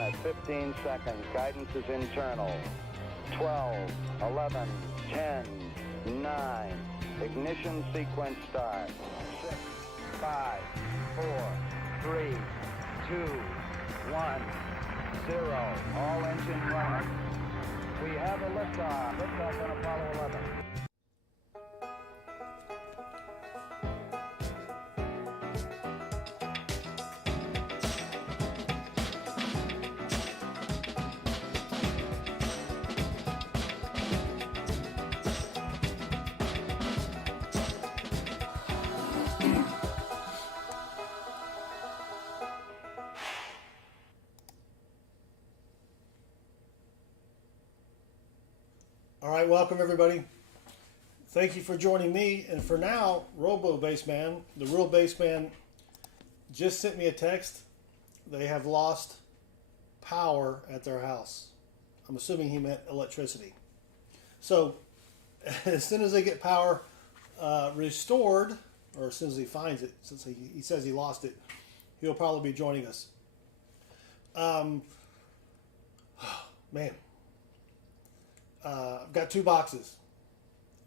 At 15 seconds, guidance is internal. 12, 11, 10, 9. Ignition sequence start. 6, 5, 4, 3, 2, 1, 0. All engine running. We have a liftoff. Liftoff on Apollo 11. All right, welcome everybody. Thank you for joining me. And for now, Robo Bassman, the real bassman, just sent me a text. They have lost power at their house. I'm assuming he meant electricity. So as soon as they get power restored, or as soon as he finds it, since he says he lost it, he'll probably be joining us. Man. I've got 2 boxes.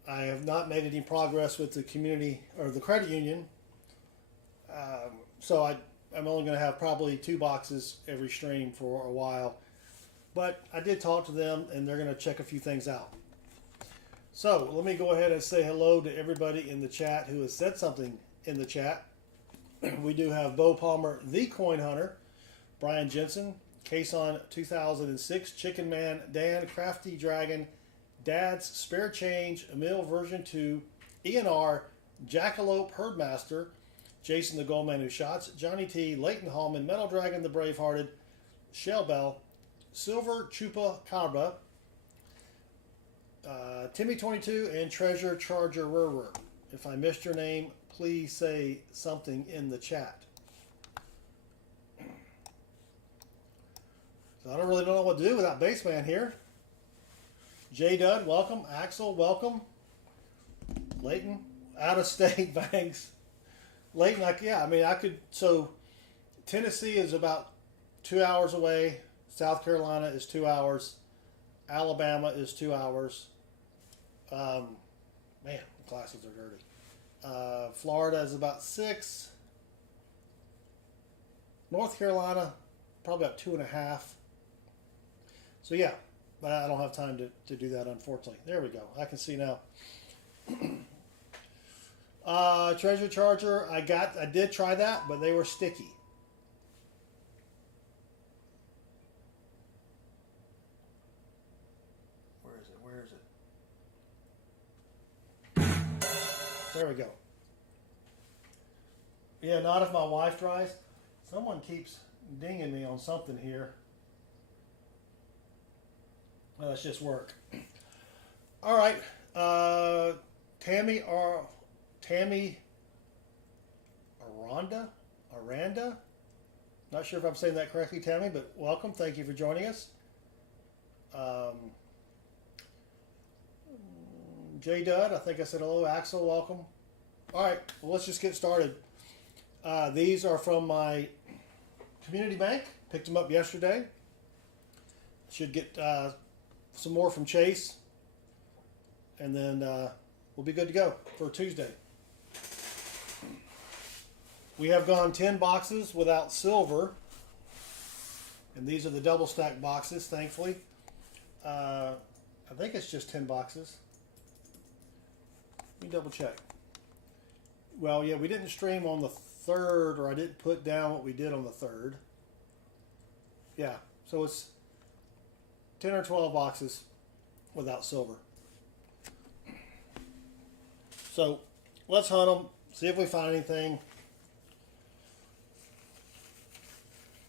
I have not made any progress with the community or the credit union. So I'm only going to have probably 2 boxes every stream for a while. But I did talk to them and they're going to check a few things out. So let me go ahead and say hello to everybody in the chat who has said something in the chat. We do have Bo Palmer, the Coin Hunter, Brian Jensen, Cason 2006, Chicken Man, Dan, Crafty Dragon, Dad's Spare Change, Emil version 2, ENR, Jackalope Herdmaster, Jason the Goldman Who Shots, Johnny T, Leighton Hallman, Metal Dragon the Bravehearted, Shell Bell, Silver Chupa Cabra, Timmy 22, and Treasure Charger Rurr. If I missed your name, please say something in the chat. So I don't really know what to do without Bassman here. J Dud, welcome. Axel, welcome. Leighton, out of state, thanks. Leighton, I could. So Tennessee is about 2 hours away. South Carolina is 2 hours. Alabama is 2 hours. Man, the classes are dirty. Florida is about 6. North Carolina, probably about 2.5. So yeah, but I don't have time to do that, unfortunately. There we go. I can see now. Treasure Charger, I did try that, but they were sticky. Where is it? There we go. Yeah, not if my wife tries. Someone keeps dinging me on something here. Well, let's just work. All right. Tammy Aranda. Not sure if I'm saying that correctly, Tammy, but welcome. Thank you for joining us. J Dud, I think I said hello. Axel, welcome. All right. Well, let's just get started. These are from my community bank. Picked them up yesterday. Should get some more from Chase, and then we'll be good to go for Tuesday. We have gone 10 boxes without silver, and these are the double stack boxes, thankfully. I think it's just 10 boxes. Let me double check. Well, yeah, we didn't stream on the 3rd, or I didn't put down what we did on the 3rd. Yeah, so it's 10 or 12 boxes without silver. So let's hunt them, see if we find anything.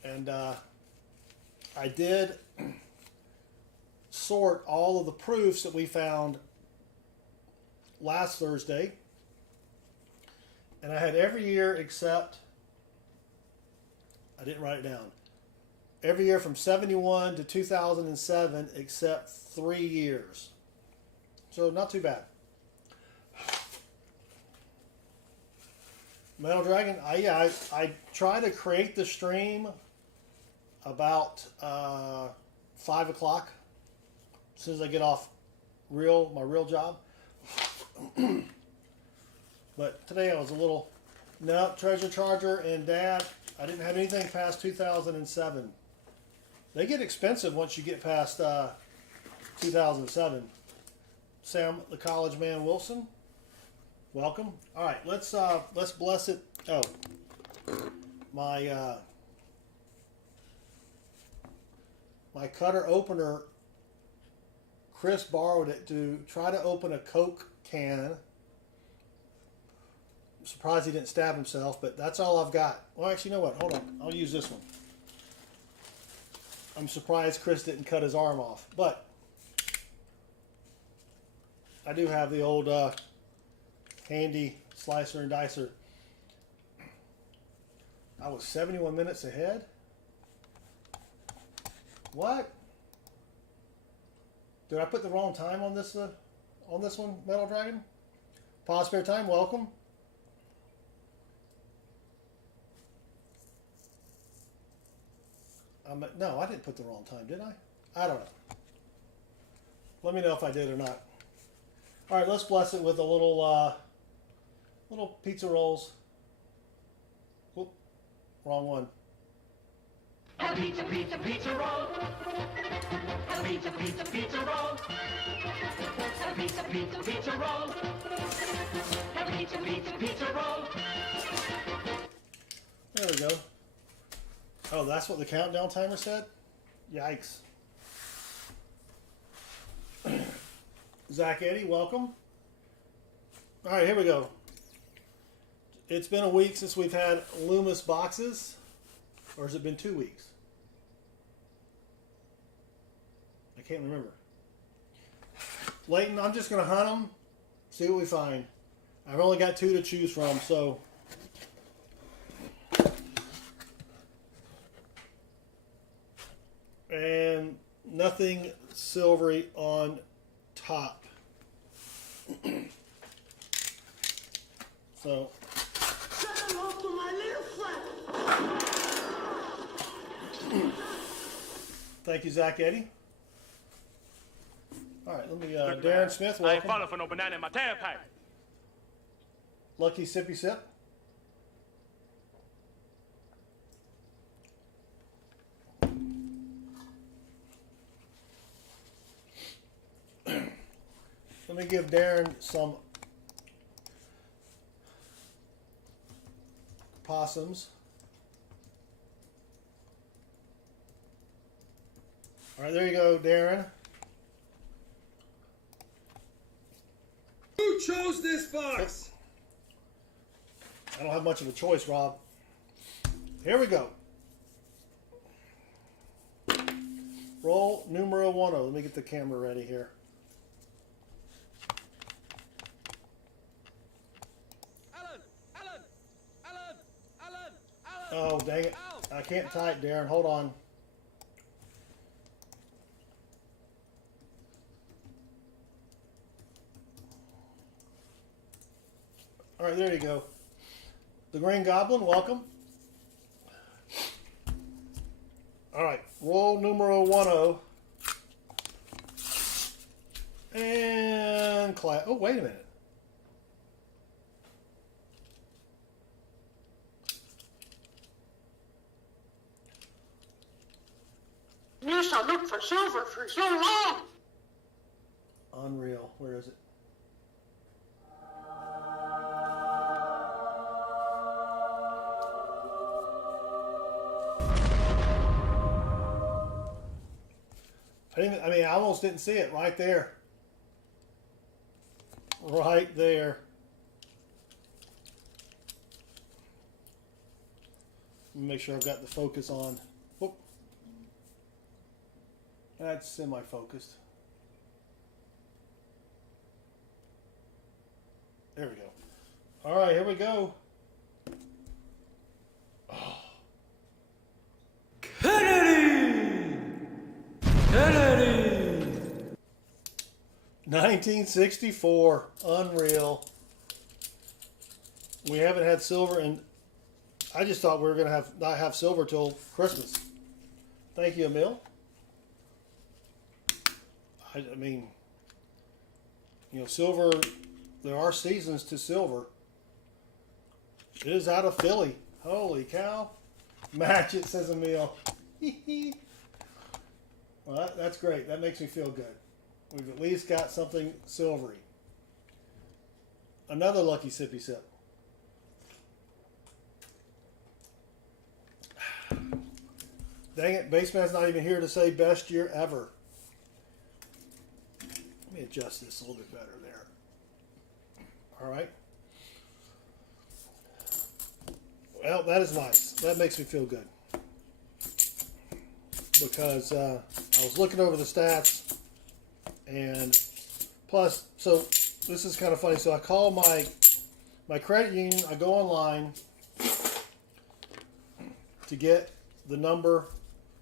And I did sort all of the proofs that we found last Thursday. And I had every year except, I didn't write it down. Every year from 71 to 2007 except 3 years. So not too bad. Metal Dragon, I try to create the stream about 5 o'clock. As soon as I get off my real job. But today I was a little, no, Treasure Charger and Dad, I didn't have anything past 2007. They get expensive once you get past 2007. Sam, the college man Wilson, welcome. All right, let's bless it. Oh, my my cutter opener. Chris borrowed it to try to open a Coke can. I'm surprised he didn't stab himself, but that's all I've got. Well, actually, you know what? Hold on. I'll use this one. I'm surprised Chris didn't cut his arm off, but I do have the old handy slicer and dicer. I was 71 minutes ahead. What? Did I put the wrong time on this one, Metal Dragon? Pause spare time, welcome. No, I didn't put the wrong time, did I? I don't know. Let me know if I did or not. All right, let's bless it with a little pizza rolls. Whoop, wrong one. Have a pizza, pizza, pizza roll. Have a pizza, pizza, pizza roll. Have a pizza, pizza, pizza roll. Have a pizza, pizza, pizza roll. There we go. Oh, that's what the countdown timer said? Yikes. Zach Eddy, welcome. All right, here we go. It's been a week since we've had Loomis boxes. Or has it been 2 weeks? I can't remember. Layton, I'm just going to hunt them, see what we find. I've only got 2 to choose from, so. And nothing silvery on top. So. Thank you, Zach Eddy. All right, let me, Darren Smith, welcome. I ain't falling for no banana in my tailpipe. Lucky Sippy Sip. Let me give Darren some possums. All right, there you go, Darren. Who chose this box? I don't have much of a choice, Rob. Here we go. Roll numero 10. Let me get the camera ready here. Oh, dang it. I can't type, Darren. Hold on. All right, there you go. The Green Goblin, welcome. All right, roll numero 10. And clap. Oh, wait a minute. You shall look for silver for so long. Unreal. Where is it? I almost didn't see it right there. Right there. Let me make sure I've got the focus on. Whoop. That's semi-focused. There we go. All right, here we go. Oh. Kennedy! Kennedy! 1964. Unreal. We haven't had silver, and I just thought we were going to not have silver till Christmas. Thank you, Emil. I mean, you know, silver, there are seasons to silver. It is out of Philly. Holy cow. Match it, says Emil. Well, that's great. That makes me feel good. We've at least got something silvery. Another lucky sippy sip. Dang it, Baseman's not even here to say best year ever. Let me adjust this a little bit better there. All right. Well, that is nice. That makes me feel good. Because I was looking over the stats, and plus, so this is kind of funny. So I call my credit union. I go online to get the number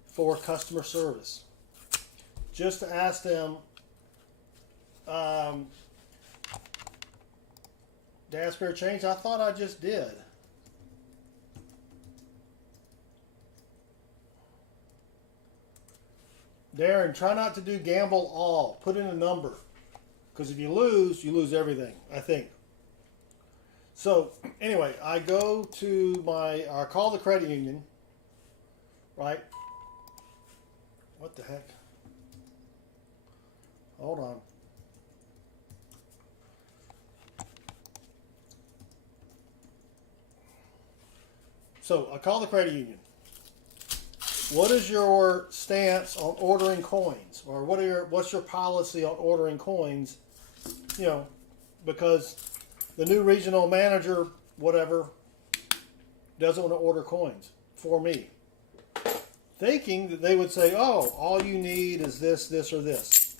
for customer service, just to ask them, did I ask for a change? I thought I just did. Darren, try not to do gamble all. Put in a number. Because if you lose everything, I think. So, anyway, I go to I call the credit union, right? What the heck? Hold on. So, I call the credit union. What is your stance on ordering coins, or what's your policy on ordering coins? You know, because the new regional manager, whatever, doesn't want to order coins for me, thinking that they would say, "Oh, all you need is this, this, or this."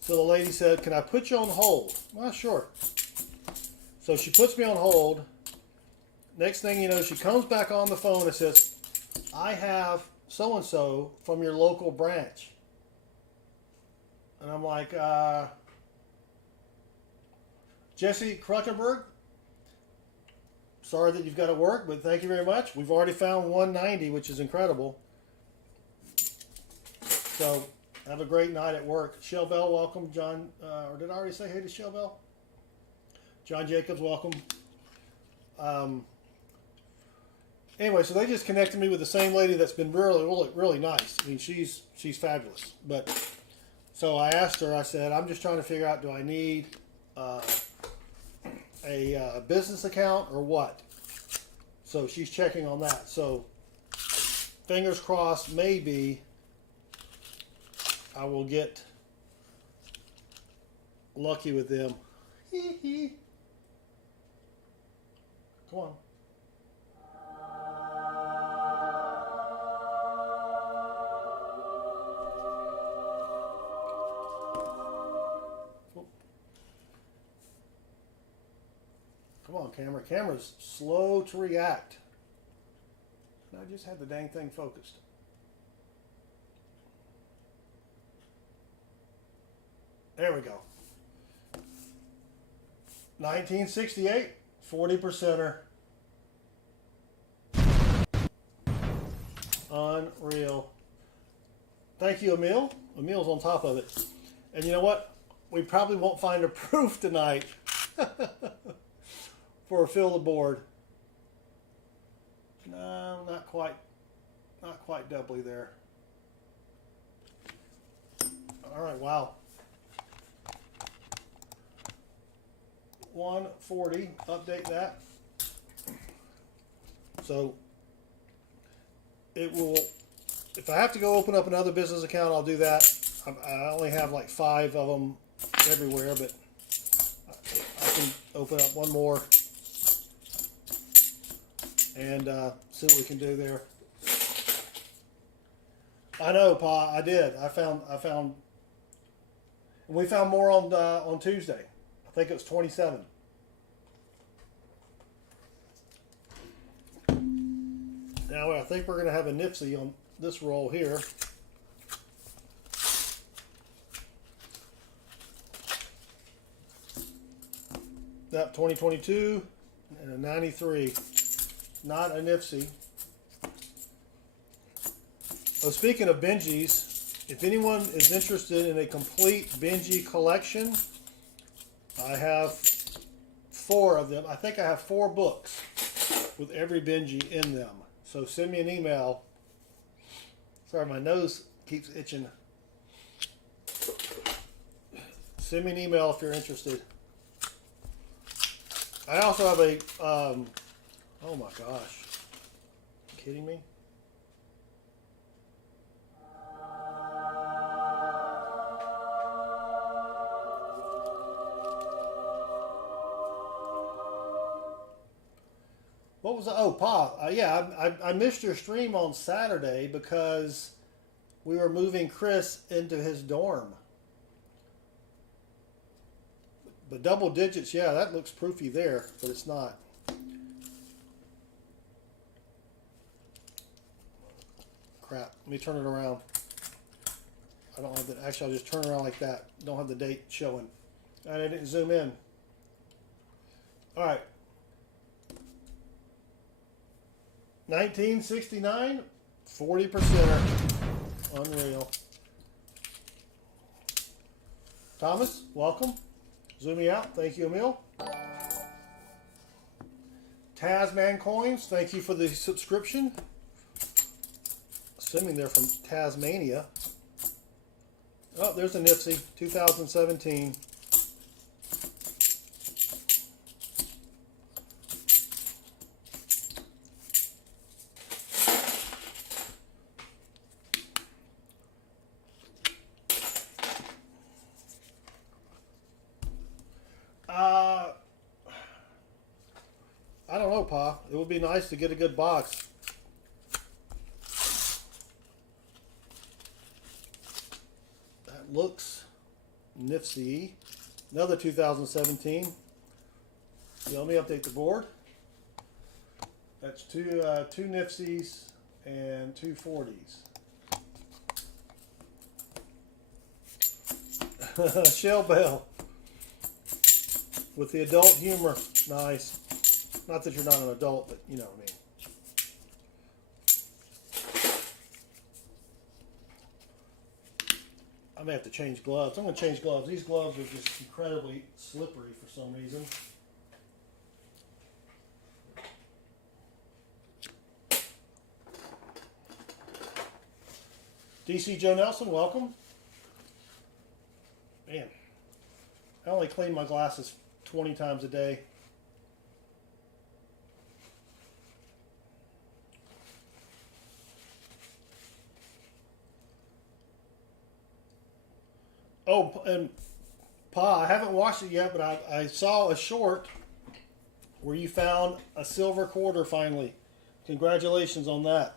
So the lady said, "Can I put you on hold?" Well, sure. So she puts me on hold. Next thing you know, she comes back on the phone and says, "I have so-and-so from your local branch." And I'm like, Jesse Kruckenberg, sorry that you've got to work, but thank you very much. We've already found 190, which is incredible. So have a great night at work. Shell Bell, welcome. John, or did I already say hey to Shell Bell? John Jacobs, welcome. Anyway, so they just connected me with the same lady that's been really nice. I mean, she's fabulous. But so I asked her. I said, "I'm just trying to figure out, do I need a business account or what?" So she's checking on that. So fingers crossed, maybe I will get lucky with them. Come on. Come on, camera. Camera's slow to react. I just had the dang thing focused. There we go. 1968, 40%er. Unreal. Thank you, Emil. Emil's on top of it. And you know what? We probably won't find a proof tonight for a fill the board. No, not quite doubly there. All right, wow. 140, update that. So it will, if I have to go open up another business account, I'll do that. I only have like 5 of them everywhere, but I can open up one more and see what we can do there. I know, Pa, I did. I found, and we found more on Tuesday. I think it was 27. Now I think we're going to have a Nipsey on this roll here. That 2022 and a 93. Not a Nipsey. Oh, speaking of Benjis, if anyone is interested in a complete Benji collection, I have 4 of them. I think I have 4 books with every Benji in them. So send me an email. Sorry, my nose keeps itching. Send me an email if you're interested. I also have a, oh my gosh. You kidding me? What was oh Pa? Yeah, I missed your stream on Saturday because we were moving Chris into his dorm. But double digits, yeah, that looks proofy there, but it's not. Crap, let me turn it around. I don't have the, actually I'll just turn it around like that. Don't have the date showing. And I didn't zoom in. All right. 1969, 40%. Unreal. Thomas, welcome. Zoom me out. Thank you, Emil. Tasman Coins, thank you for the subscription. Assuming they're from Tasmania. Oh, there's a Nipsey, 2017. I don't know, Pa. It would be nice to get a good box. That looks nifty. Another 2017. So let me update the board. That's two Nipseys and 2 40s. Shell Bell with the adult humor. Nice. Not that you're not an adult, but you know what I mean. I may have to change gloves. I'm going to change gloves. These gloves are just incredibly slippery for some reason. DC Joe Nelson, welcome. Man, I only clean my glasses 20 times a day. Oh, and Pa, I haven't watched it yet, but I saw a short where you found a silver quarter finally. Congratulations on that.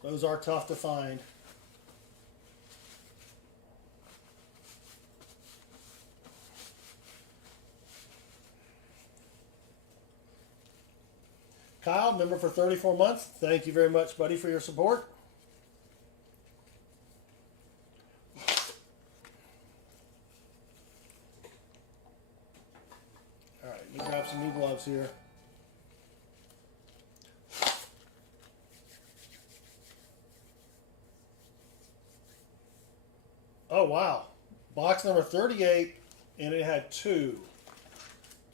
Those are tough to find. Kyle, member for 34 months. Thank you very much, buddy, for your support. All right, let me grab some new gloves here. Oh, wow. Box number 38, and it had 2.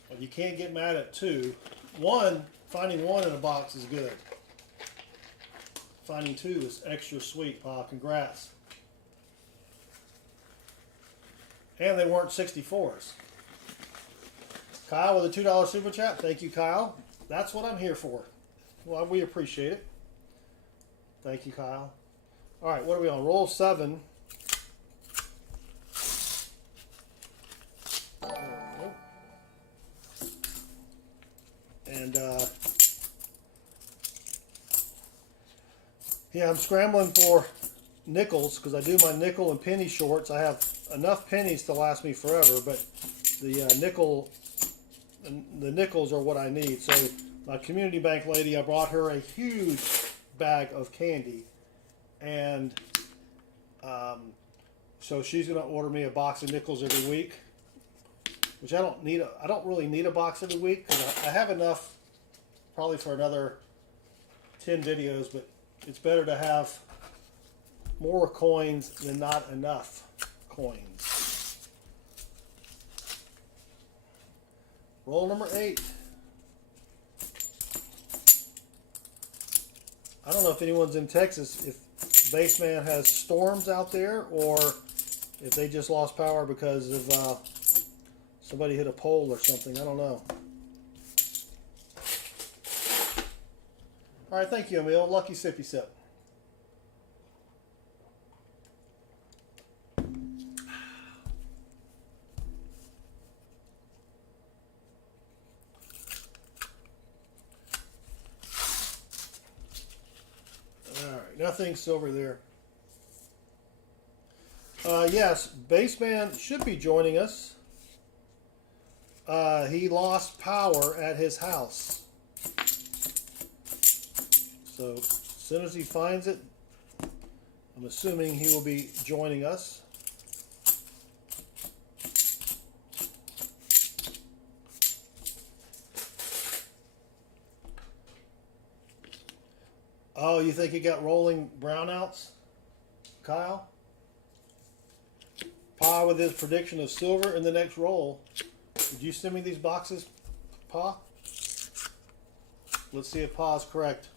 Well, you can't get mad at 2. Finding 1 in a box is good. Finding 2 is extra sweet, Pa. Congrats. And they weren't 64s. Kyle with a $2 super chat. Thank you, Kyle. That's what I'm here for. Well, we appreciate it. Thank you, Kyle. All right, what are we on? Roll 7. And yeah, I'm scrambling for nickels because I do my nickel and penny shorts. I have enough pennies to last me forever, but the nickels are what I need. So my community bank lady, I brought her a huge bag of candy, and so she's gonna order me a box of nickels every week. Which I don't really need a box every week because I have enough probably for another 10 videos, but it's better to have more coins than not enough coins. Roll number 8. I don't know if anyone's in Texas, if Baseman has storms out there, or if they just lost power because of somebody hit a pole or something. I don't know. All right, thank you, Emil. Lucky sippy sip. All right, nothing silver there. Yes, Baseman should be joining us. He lost power at his house. So as soon as he finds it, I'm assuming he will be joining us. Oh, you think he got rolling brownouts, Kyle? Pa with his prediction of silver in the next roll. Did you send me these boxes, Pa? Let's see if Pa's correct.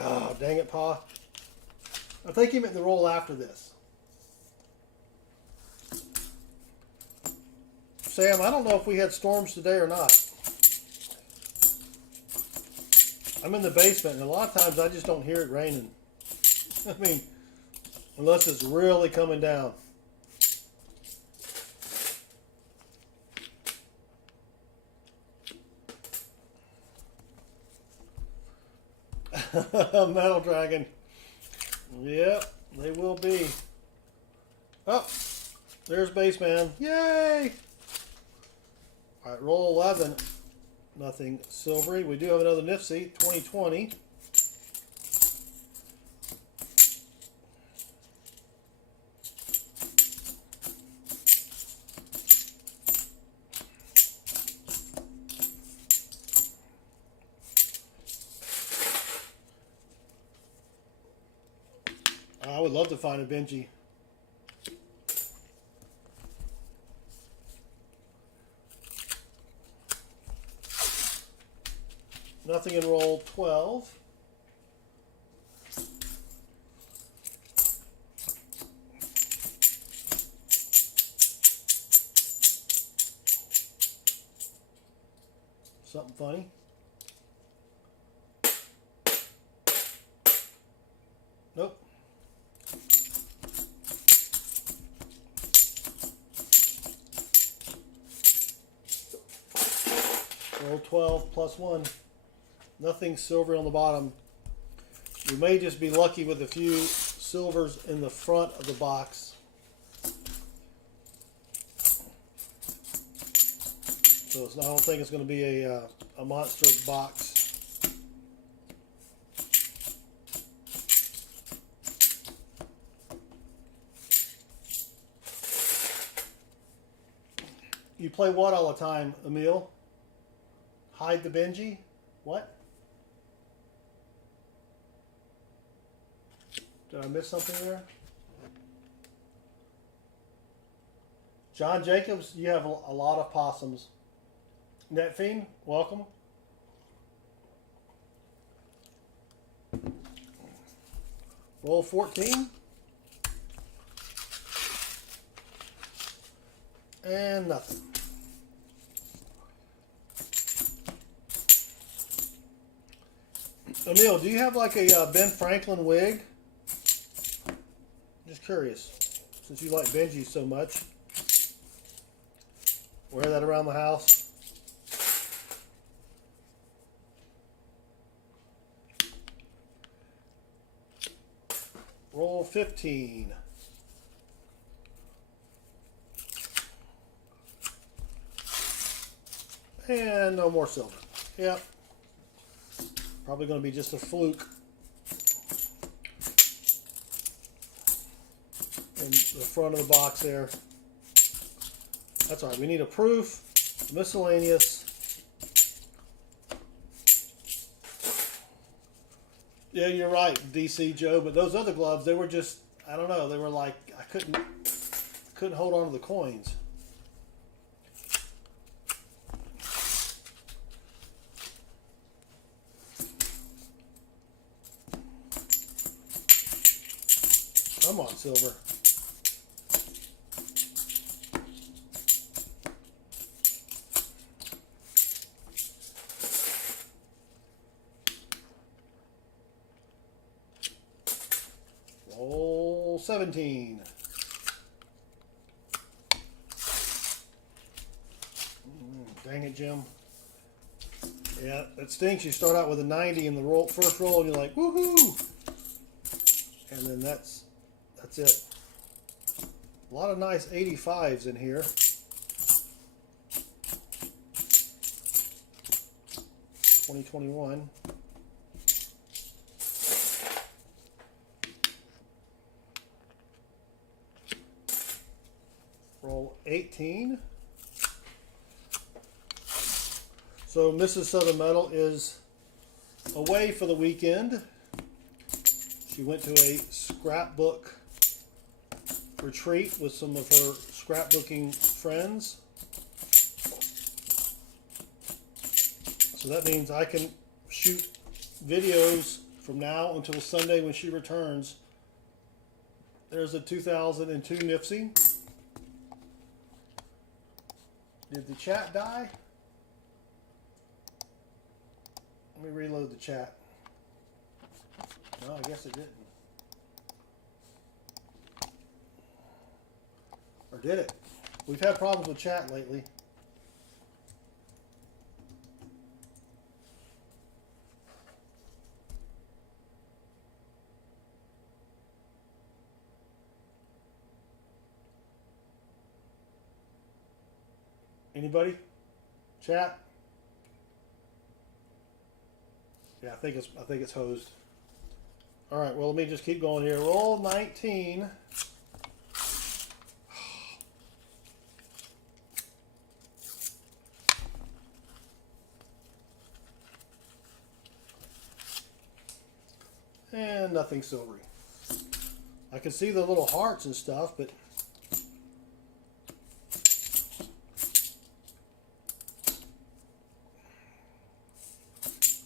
Oh, dang it, Pa. I think he meant the roll after this. Sam, I don't know if we had storms today or not. I'm in the basement, and a lot of times I just don't hear it raining. I mean, unless it's really coming down. Metal Dragon. Yep, they will be. Oh, there's Baseman. Yay! All right, roll 11. Nothing silvery. We do have another Nifty 2020. I would love to find a Benji. Nothing in roll 12. Something funny. Nope. Roll 12 plus 1. Nothing silver on the bottom. You may just be lucky with a few silvers in the front of the box. So I don't think it's going to be a monster box. You play what all the time, Emil? Hide the Benji? What? Did I miss something there? John Jacobs, you have a lot of possums. Netfiend, welcome. Roll 14. And nothing. Emil, do you have like a Ben Franklin wig? Just curious, since you like Benji so much. Wear that around the house. Roll 15. And no more silver. Yep. Probably going to be just a fluke. In the front of the box there. That's all right. We need a proof, miscellaneous. Yeah, you're right, DC Joe. But those other gloves, they were just, I don't know. They were like, I couldn't hold on to the coins. Come on, silver. Roll 17. Dang it, Jim. Yeah, it stinks. You start out with a 90 in the first roll, and you're like, woohoo! And then that's it. A lot of nice 85s in here. $20.21. Roll 18. So Mrs. Southern Metal is away for the weekend. She went to a scrapbook retreat with some of her scrapbooking friends. So that means I can shoot videos from now until Sunday when she returns. There's a 2002 Nipsey. Did the chat die? Let me reload the chat. No, I guess it didn't. Or did it? We've had problems with chat lately. Anybody? Chat? Yeah, I think it's hosed. All right, well, let me just keep going here. Roll 19. And nothing silvery. I can see the little hearts and stuff, but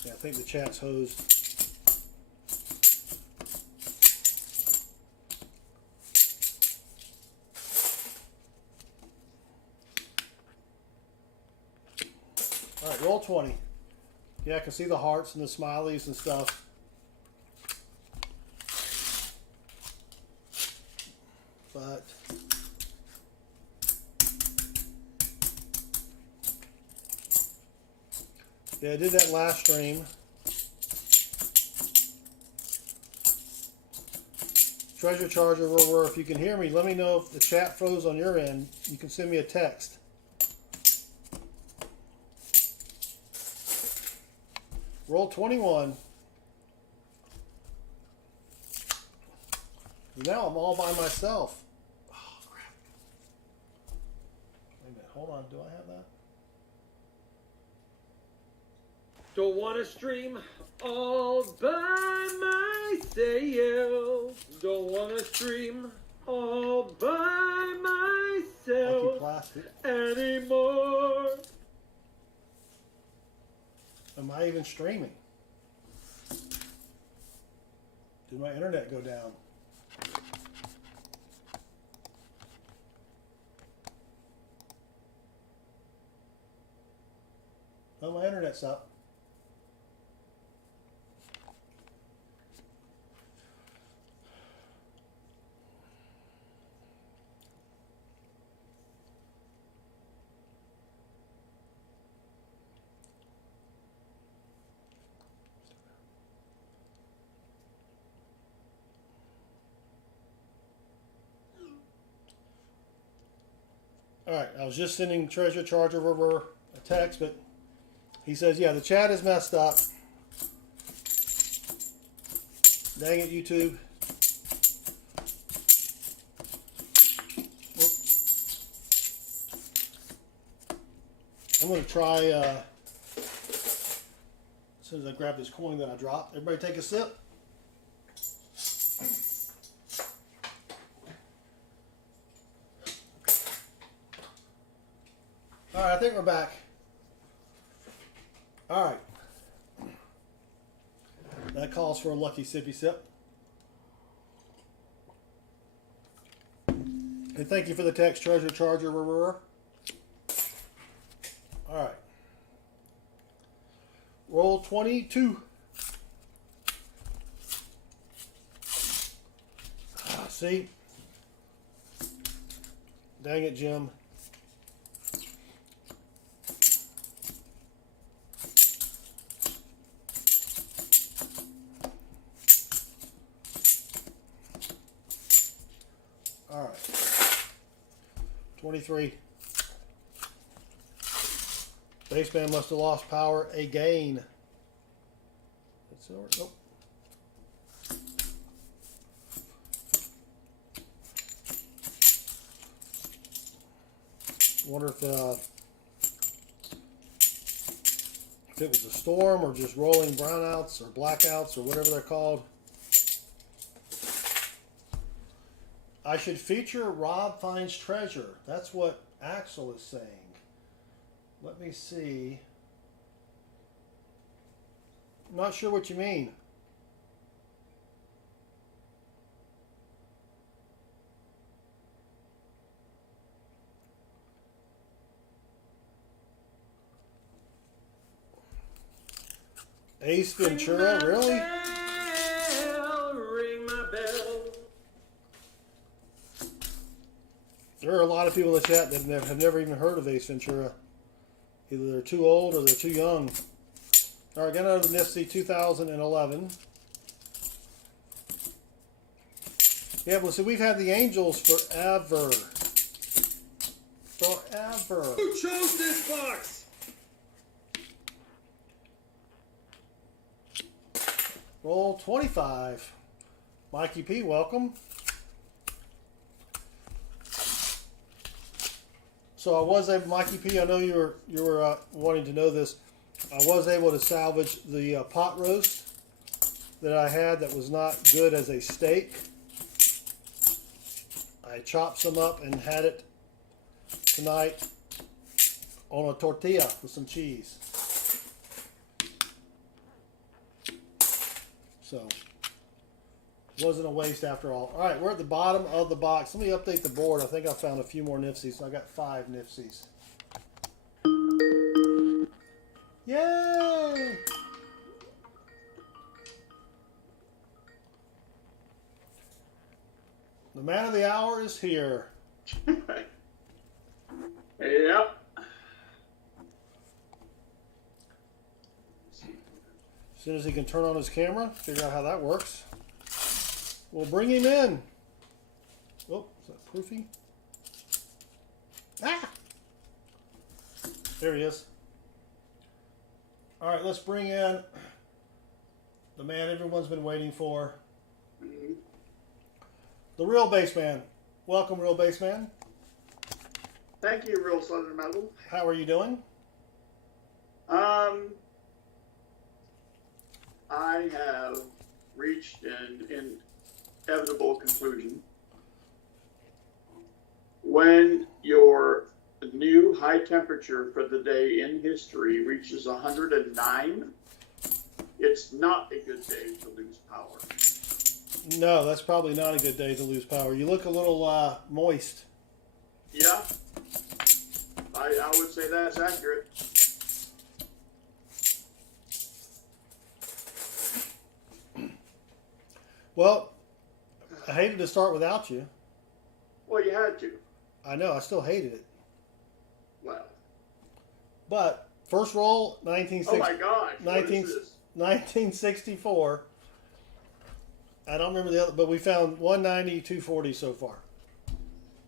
yeah, I think the chat's hosed. All right, roll 20. Yeah, I can see the hearts and the smileys and stuff. But yeah, I did that last stream. Treasure Charger Rover, if you can hear me, let me know if the chat froze on your end. You can send me a text. Roll 21. Now I'm all by myself. Oh, crap. Wait a minute. Hold on. Do I have that? Don't wanna stream all by myself. Don't wanna stream all by Lucky myself plastic. anymore. Am I even streaming? Did my internet go down? Oh, my internet's up. All right, I was just sending Treasure Charger River a text, but he says, yeah, the chat is messed up. Dang it, YouTube. Whoop. I'm going to try, as soon as I grab this coin that I dropped. Everybody take a sip. All right, I think we're back. All right. That calls for a lucky sippy sip. And thank you for the text, Treasure Charger. All right. Roll 22. See? Dang it, Jim. All right. 23. Baseman must have lost power again. That's over. Nope. Wonder if it was a storm or just rolling brownouts or blackouts or whatever they're called. I should feature Rob Finds Treasure. That's what Axel is saying. Let me see. I'm not sure what you mean. Ace Ventura, really? Ring my bell. There are a lot of people in the chat that have never even heard of Ace Ventura. Either they're too old or they're too young. All right, got out of the Nifty 2011. Yeah, well, see, we've had the Angels forever. Forever. Who chose this box? Roll 25. Mikey P, welcome. So I was able, Mikey P, I know you were wanting to know this. I was able to salvage the pot roast that I had that was not good as a steak. I chopped some up and had it tonight on a tortilla with some cheese. So, it wasn't a waste after all. All right, we're at the bottom of the box. Let me update the board. I think I found a few more Nifsies. I got 5 Nifsies. Yay! The man of the hour is here. Yep. As soon as he can turn on his camera, figure out how that works. We'll bring him in. Oh, is that proofy? Ah! There he is. All right, let's bring in the man everyone's been waiting for. The real bassman. Welcome, real bassman. Thank you, Real Southern Metal. How are you doing? I have reached an inevitable conclusion. When your new high temperature for the day in history reaches 109, it's not a good day to lose power. No, that's probably not a good day to lose power. You look a little moist. Yeah, I would say that's accurate. Well, I hated to start without you. Well, you had to. I know, I still hated it. Well. But first roll, Oh my gosh. 1964. I don't remember the other, but we found 190, 240 so far.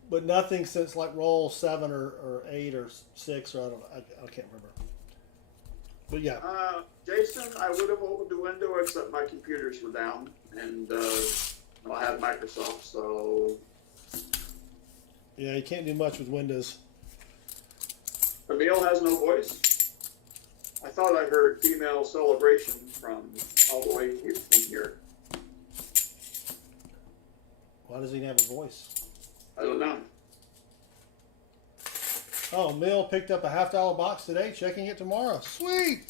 But nothing since like roll 7 or 8 or 6 or I don't know. I can't remember. But yeah. Jason, I would have opened the window except my computers were down, and I have Microsoft, so. Yeah, you can't do much with Windows. Emil has no voice. I thought I heard female celebration from all the way from here. Why does he have a voice? I don't know. Oh, Mill picked up a $50 box today, checking it tomorrow. Sweet!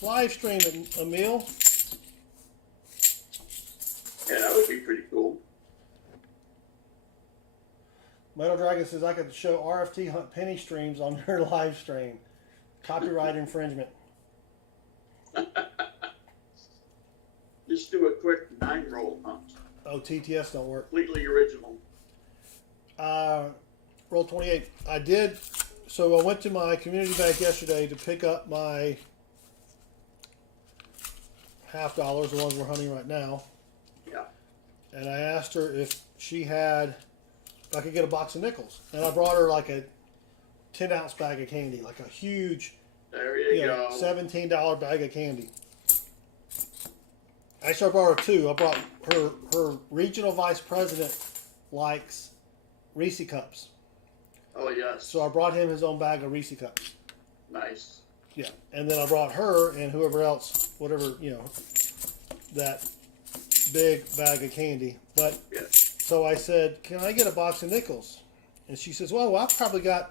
Live stream it, Emil. Yeah, that would be pretty cool. Metal Dragon says I could show RFT hunt penny streams on their live stream. Copyright infringement. Just do a quick 9-roll hunt. Oh, TTS don't work. Completely original. Roll 28. I did. So I went to my community bank yesterday to pick up my $50, the ones we're hunting right now. Yeah. And I asked her if she had, if I could get a box of nickels. And I brought her like a 10-ounce bag of candy, like a huge, There you go. $17 bag of candy. Actually, I brought her two. I brought her regional vice president likes Reese cups. Oh, yes. So I brought him his own bag of Reese cups. Nice. Yeah. And then I brought her and whoever else, whatever, that big bag of candy. But Yes. so I said, can I get a box of nickels? And she says, well, I've probably got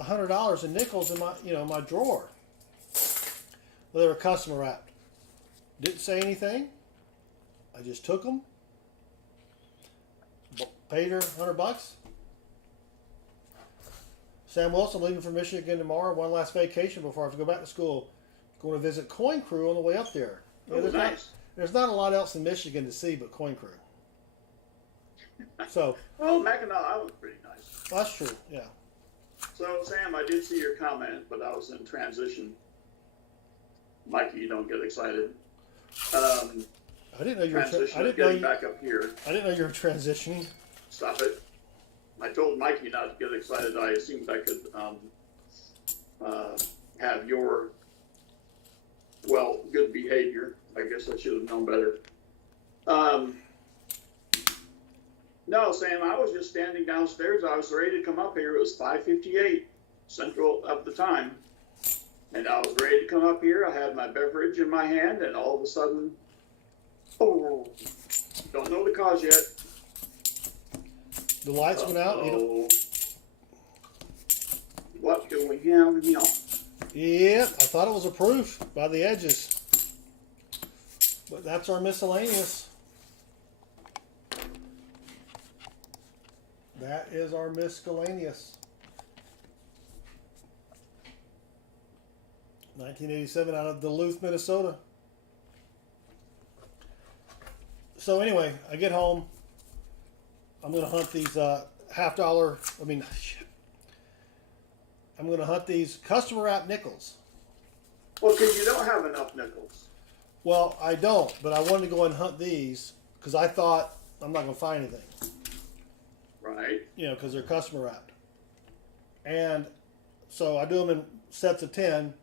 $100 in nickels in my, my drawer. Well, they were customer wrapped. Didn't say anything. I just took them. Paid her $100. Sam Wilson leaving for Michigan tomorrow. One last vacation before I have to go back to school. Going to visit Coin Crew on the way up there. Oh, nice. There's not a lot else in Michigan to see but Coin Crew. So. Well, Mackinac Island's pretty nice. That's true. Yeah. So, Sam, I did see your comment, but I was in transition. Mikey, you don't get excited. I didn't know you were. Transition I of didn't know getting you. back up here. I didn't know you were transitioning. Stop it. I told Mikey not to get excited. I assumed I could have your, good behavior. I guess I should have known better. No, Sam, I was just standing downstairs. I was ready to come up here. It was 5:58 Central of the time. And I was ready to come up here. I had my beverage in my hand, and all of a sudden, don't know the cause yet. The lights went out. What do we have here? Yeah, I thought it was approved by the edges. But that's our miscellaneous. That is our miscellaneous. 1987 out of Duluth, Minnesota. So anyway, I get home. I'm going to hunt these I'm going to hunt these customer wrap nickels. Well, because you don't have enough nickels. Well, I don't, but I wanted to go and hunt these because I thought I'm not going to find anything. Right. Because they're customer wrapped. And so I do them in sets of 10.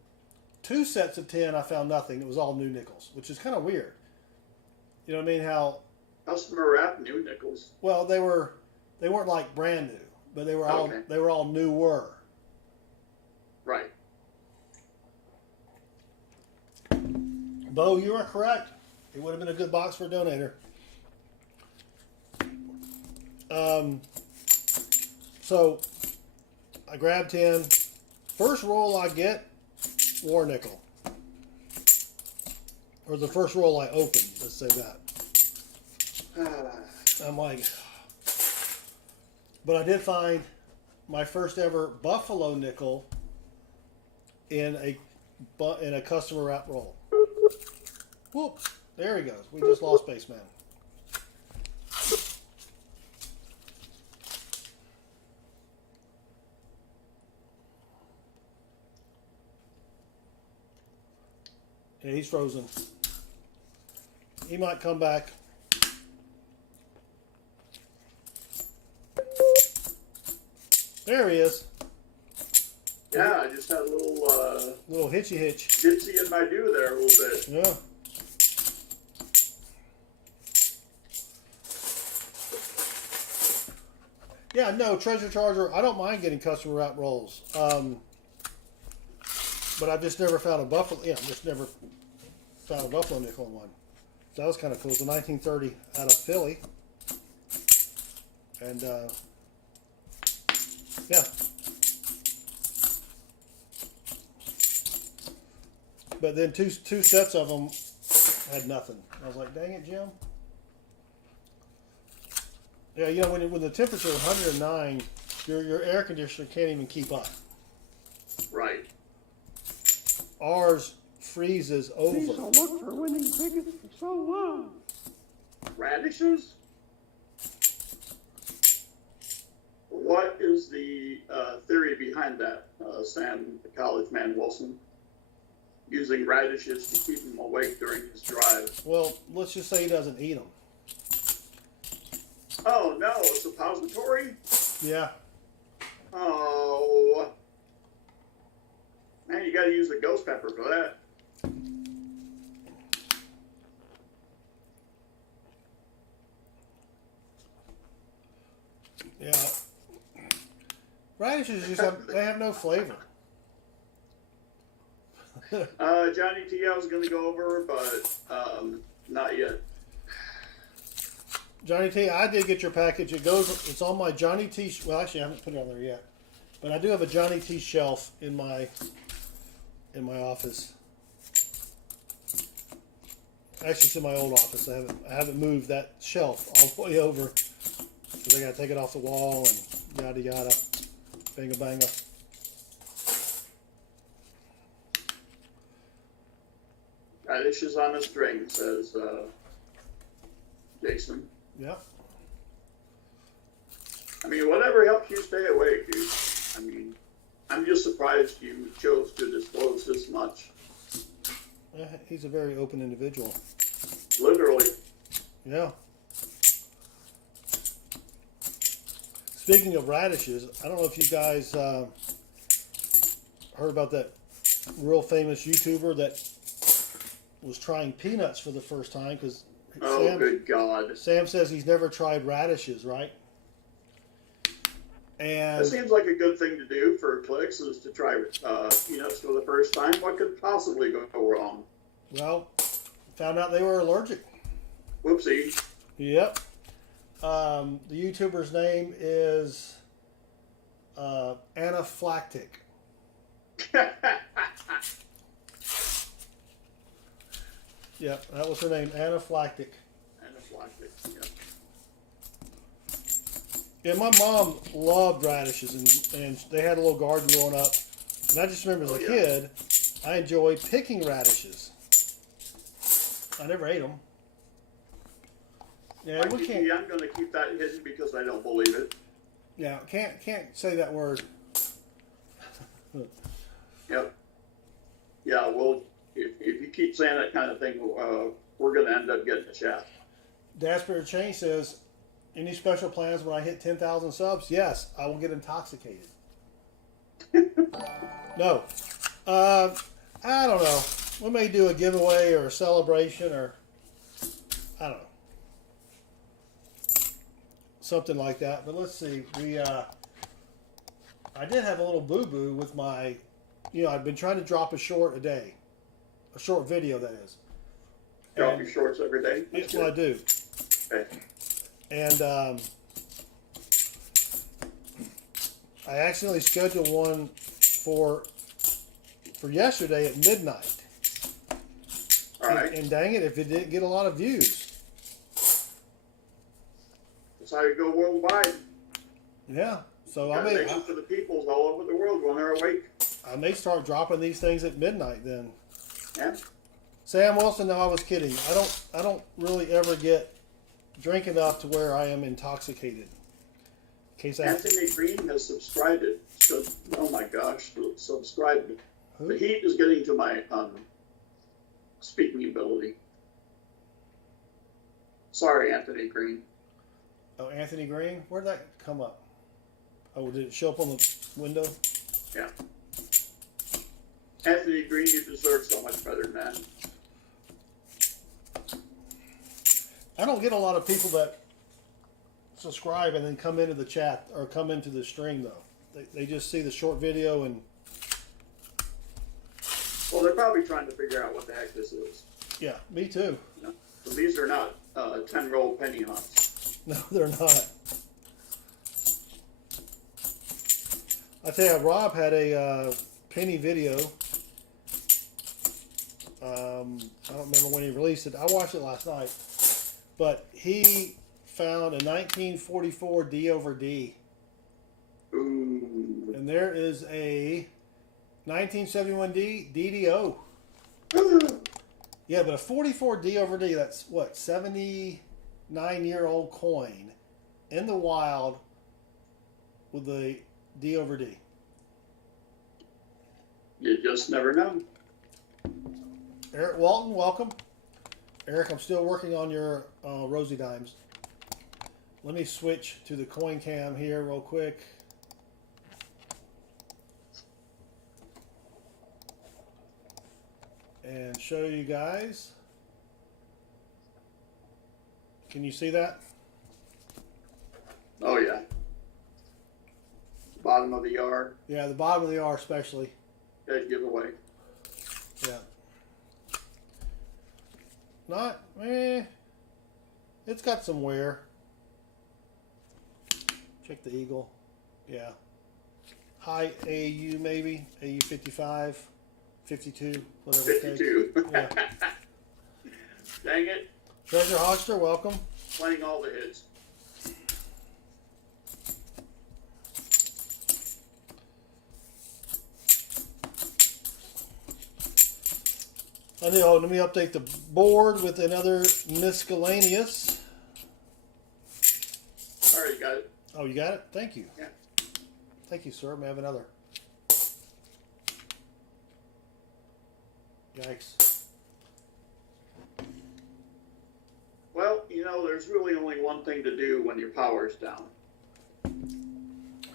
2 sets of 10, I found nothing. It was all new nickels, which is kind of weird. You know what I mean? How customer wrap new nickels. Well, they weren't like brand new, but they were all newer. Right. Bo, you are correct. It would have been a good box for a donator. So I grabbed 10. First roll I get, war nickel. Or the first roll I opened, let's say that. I'm like, but I did find my first ever buffalo nickel in a customer wrap roll. Whoop! There he goes. We just lost Spaceman. Yeah, he's frozen. He might come back. There he is. Yeah, I just had a little hitchy hitch. gypsy in my do there a little bit. Yeah. Yeah, no, Treasure Charger, I don't mind getting customer wrap rolls. But I've just never found a buffalo. Yeah, just never found a buffalo nickel in one. So that was kind of cool. It's a 1930 out of Philly. And, yeah. but then two sets of them had nothing. I was like, dang it, Jim. Yeah, you know, when the temperature is 109, your air conditioner can't even keep up. Right. Ours freezes over. Geez, I'll look for winning tickets for so long. Radishes? What is the theory behind that, Sam, the college man Wilson? Using radishes to keep him awake during his drive. Well, let's just say he doesn't eat them. Oh, no, a suppository? Yeah. Oh. Man, you got to use the ghost pepper for that. Yeah. Radishes they have no flavor. Johnny T, I was going to go over, but not yet. Johnny T, I did get your package. It's on my Johnny T. Well, actually, I haven't put it on there yet, but I do have a Johnny T shelf in my office. Actually, it's in my old office. I haven't moved that shelf all the way over because I got to take it off the wall and yada yada, banga banga. Radishes on a string, says Jason. Yeah. I mean, whatever helps you stay awake, dude. I mean, I'm just surprised you chose to disclose this much. Yeah, he's a very open individual. Literally. Yeah. Speaking of radishes, I don't know if you guys heard about that real famous YouTuber that was trying peanuts for the first time because Oh, good God. Sam says he's never tried radishes, right? And It seems like a good thing to do for clicks is to try peanuts for the first time. What could possibly go wrong? well, found out they were allergic. Whoopsie. Yep. The YouTuber's name is anaphylactic. Yep, that was her name, anaphylactic. Anaphylactic, yeah. Yeah, my mom loved radishes, and they had a little garden growing up. And I just remember as a kid, I enjoyed picking radishes. I never ate them. Yeah, we can't. I'm going to keep that hidden because I don't believe it. Yeah, can't say that word. Yep. Yeah, well, if you keep saying that kind of thing, we're going to end up getting a chat. Dasper Chain says, any special plans when I hit 10,000 subs? Yes, I will get intoxicated. No. I don't know. We may do a giveaway or a celebration or, I don't know. Something like that. But let's see. I did have a little boo-boo with my, I've been trying to drop a short a day. A short video, that is. Drop your shorts every day? That's what I do. Okay. And I accidentally scheduled one for yesterday at midnight. All right. And dang it, if it didn't get a lot of views. That's how you go worldwide. Yeah. So Gotta make it for the peoples all over the world when they're awake. I may start dropping these things at midnight then. Yeah. Sam Wilson, no, I was kidding. I don't really ever get drink enough to where I am intoxicated. In case Anthony Green has subscribed it. So, oh my gosh, subscribed it. Who? The heat is getting to my speaking ability. Sorry, Anthony Green. Oh, Anthony Green? Where'd that come up? Oh, did it show up on the window? Yeah. Anthony Green, you deserve so much better than that. I don't get a lot of people that subscribe and then come into the chat or come into the stream though. They just see the short video and Well, they're probably trying to figure out what the heck this is. yeah, me too. You know? So these are not 10-roll penny hunts. No, they're not. I tell you, Rob had a penny video, I don't remember when he released it. I watched it last night. But he found a 1944 D over D. Ooh. And there is a 1971 D DDO. Yeah, but a 44 D over D, that's what, 79-year-old coin in the wild with the D over D. You just never know. Eric Walton, welcome. Eric, I'm still working on your Rosie Dimes. Let me switch to the coin cam here real quick. And show you guys. Can you see that? Oh yeah. Bottom of the yard. Yeah, the bottom of the R especially. Dead giveaway. Yeah. Not, it's got some wear. Check the eagle. Yeah. High AU maybe. AU 55, 52, whatever it takes. 52. Yeah. Dang it. Treasure Hogster, welcome. Playing all the hits. Let me update the board with another miscellaneous. Alright, got it. Oh, you got it? Thank you. Yeah. Thank you, sir. May I have another? Yikes. Well, there's really only one thing to do when your power's down.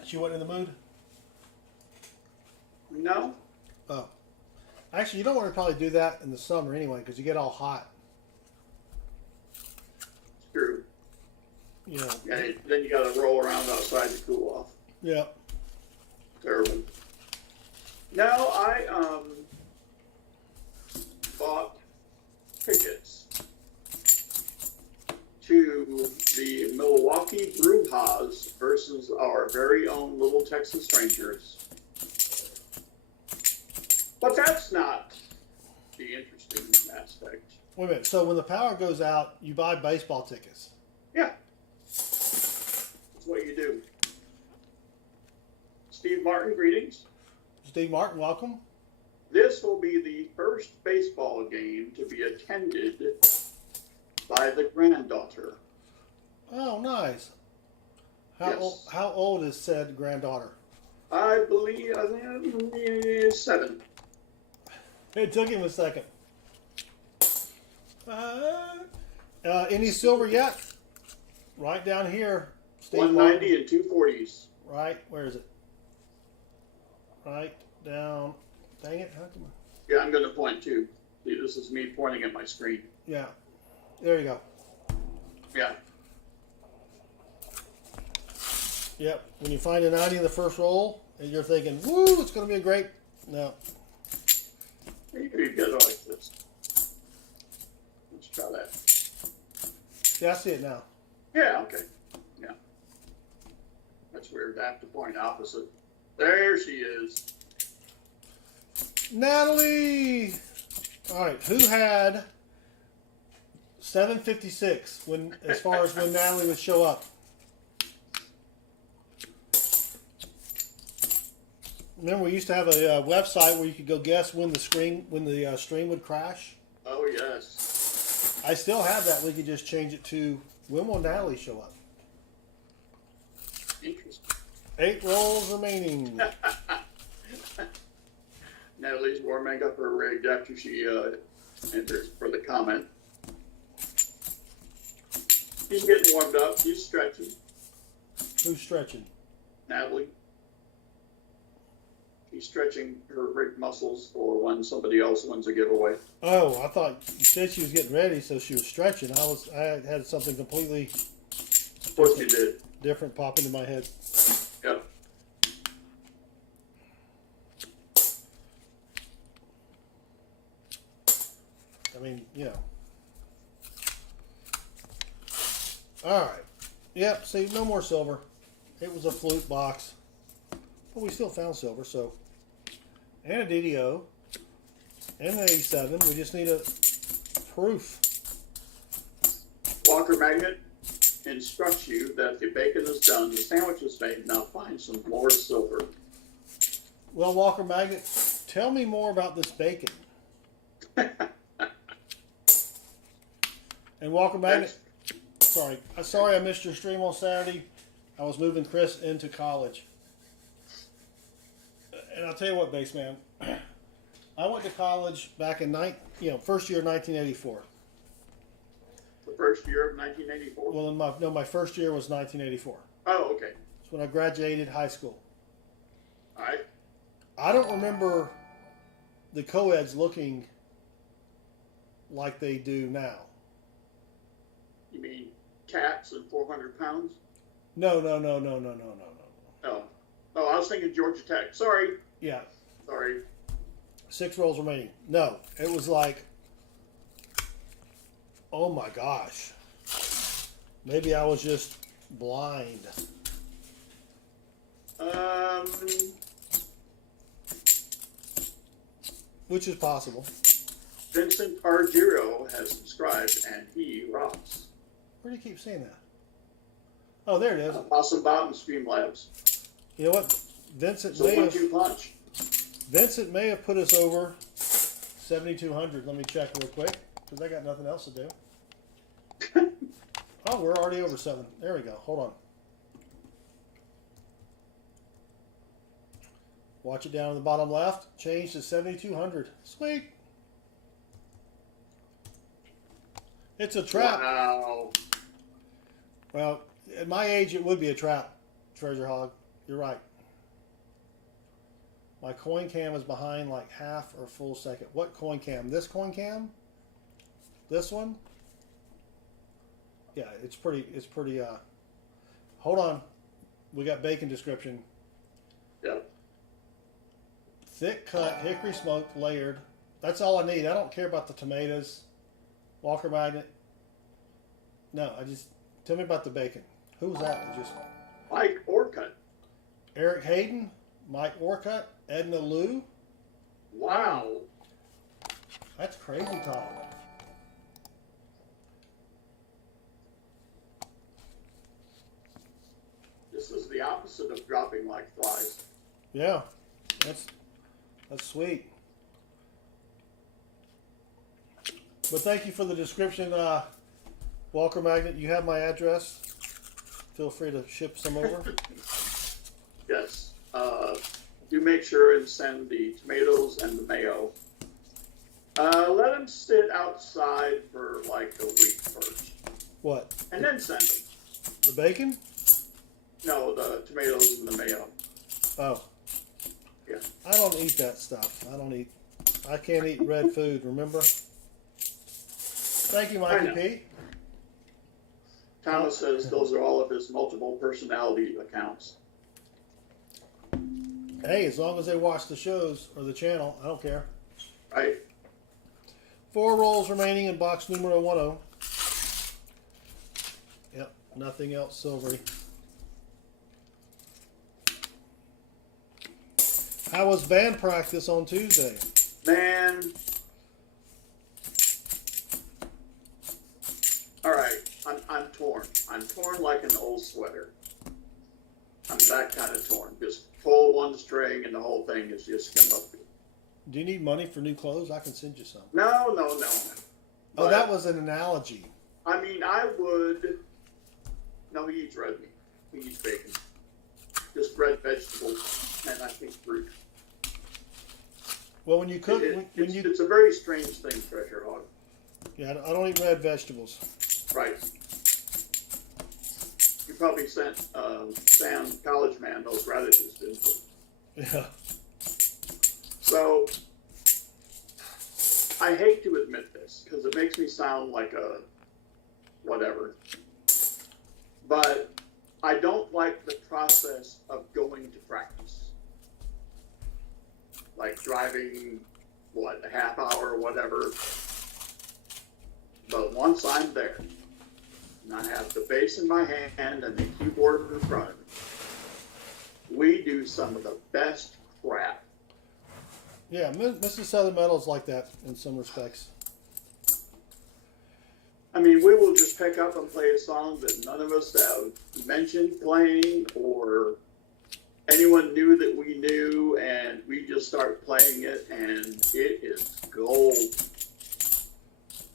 She wasn't in the mood? No? Oh. Actually, you don't want to probably do that in the summer anyway, because you get all hot. It's true. You know. Yeah, then you gotta roll around outside to cool off. Yeah. Terrible. No, I bought tickets to the Milwaukee Brewhaus versus our very own Little Texas Rangers. But that's not the interesting aspect. Wait a minute. So when the power goes out, you buy baseball tickets. Yeah. That's what you do. Steve Martin, greetings. Steve Martin, welcome. This will be the first baseball game to be attended by the granddaughter. Oh, nice. Yes. How old is said granddaughter? I believe 7. It took him a second. Any silver yet? Right down here. Steve 190 Martin. and 240s. Right, where is it? Right down. Dang it! How come? Yeah, I'm going to point too. See, this is me pointing at my screen. Yeah, there you go. Yeah. Yep. When you find a 90 in the first roll, and you're thinking, "Woo, it's going to be a great." No. You could get it like this. Let's try that. Yeah, I see it now. Yeah, okay. Yeah. That's weird. I have to point opposite. There she is. Natalie. All right. Who had 756 when, as far as when Natalie would show up? Remember, we used to have a website where you could go guess when the stream would crash. Oh yes. I still have that. We could just change it to when will Natalie show up? Interesting. 8 rolls remaining. Natalie's warming up her rig after she enters for the comment. She's getting warmed up. She's stretching. Who's stretching? Natalie. She's stretching her rig muscles for when somebody else wins a giveaway. Oh, I thought you said she was getting ready, so she was stretching. I had something completely Of course you did. different pop into my head. Yep. I mean, you know. All right. Yep. See, no more silver. It was a flute box, but we still found silver. So, and a DDO. and an 87. We just need a proof. Walker Magnet instructs you that the bacon is done, the sandwich is made. Now find some more silver. Well, Walker Magnet, tell me more about this bacon. And Walker Magnet, sorry I missed your stream on Saturday. I was moving Chris into college. And I'll tell you what, Base Man, I went to college back in first year of 1984. The first year of 1984? Well, my first year was 1984. Oh, okay. It's when I graduated high school. All right. I don't remember the co-eds looking like they do now. You mean cats and 400 pounds? No. Oh. Oh, I was thinking Georgia Tech. Sorry. Yeah. Sorry. 6 rolls remaining. No, it was like, oh my gosh. Maybe I was just blind. Which is possible. Vincent Argiro has subscribed, and he rocks. Where do you keep saying that? Oh, there it is. Awesome Bottom Streamlabs. You know what? Vincent So 1-2 punch. may have put us over 7,200. Let me check real quick because I got nothing else to do. Oh, we're already over 7. There we go. Hold on. Watch it down in the bottom left. Change to 7,200. Sweet. It's a trap. Wow. Well, at my age, it would be a trap, Treasure Hog. You're right. My coin cam is behind like half or full second. What coin cam? This coin cam? This one? Yeah, it's pretty, hold on. We got bacon description. Yep. Thick cut, hickory smoked, layered. That's all I need. I don't care about the tomatoes. Walker Magnet. No, tell me about the bacon. Who was that? Mike Orcutt. Eric Hayden, Mike Orcutt, Edna Lou. Wow. That's crazy talk. This is the opposite of dropping like flies. Yeah, that's sweet. But thank you for the description, Walker Magnet. You have my address. Feel free to ship some over. Yes. Do make sure and send the tomatoes and the mayo. Let them sit outside for like a week first. What? And then send them. The bacon? No, the tomatoes and the mayo. Oh. Yeah. I don't eat that stuff. I can't eat red food, remember? Thank you, Mikey P. Thomas says those are all of his multiple personality accounts. Hey, as long as they watch the shows or the channel, I don't care. Right? 4 rolls remaining in box numero 10. Yep, nothing else silvery. How was band practice on Tuesday? Man. All right, I'm torn. I'm torn like an old sweater. I'm that kind of torn. Just pull one string and the whole thing is just gonna. Do you need money for new clothes? I can send you some. No. Oh, that was an analogy. I mean, I would. No, he eats red meat. He eats bacon. Just red vegetables and I think fruit. Well, when you cook, It's a very strange thing, Treasure Hog. Yeah, I don't eat red vegetables. Right. You probably sent Sam, college man, those radishes, didn't you? Yeah. So, I hate to admit this because it makes me sound like a whatever. But I don't like the process of going to practice. Like driving, a half hour or whatever. But once I'm there, and I have the bass in my hand and the keyboard in front of me, we do some of the best crap Yeah, Mr. Southern Metal is like that in some respects. I mean, we will just pick up and play a song that none of us have mentioned playing, or anyone knew that we knew, and we just start playing it, and it is gold.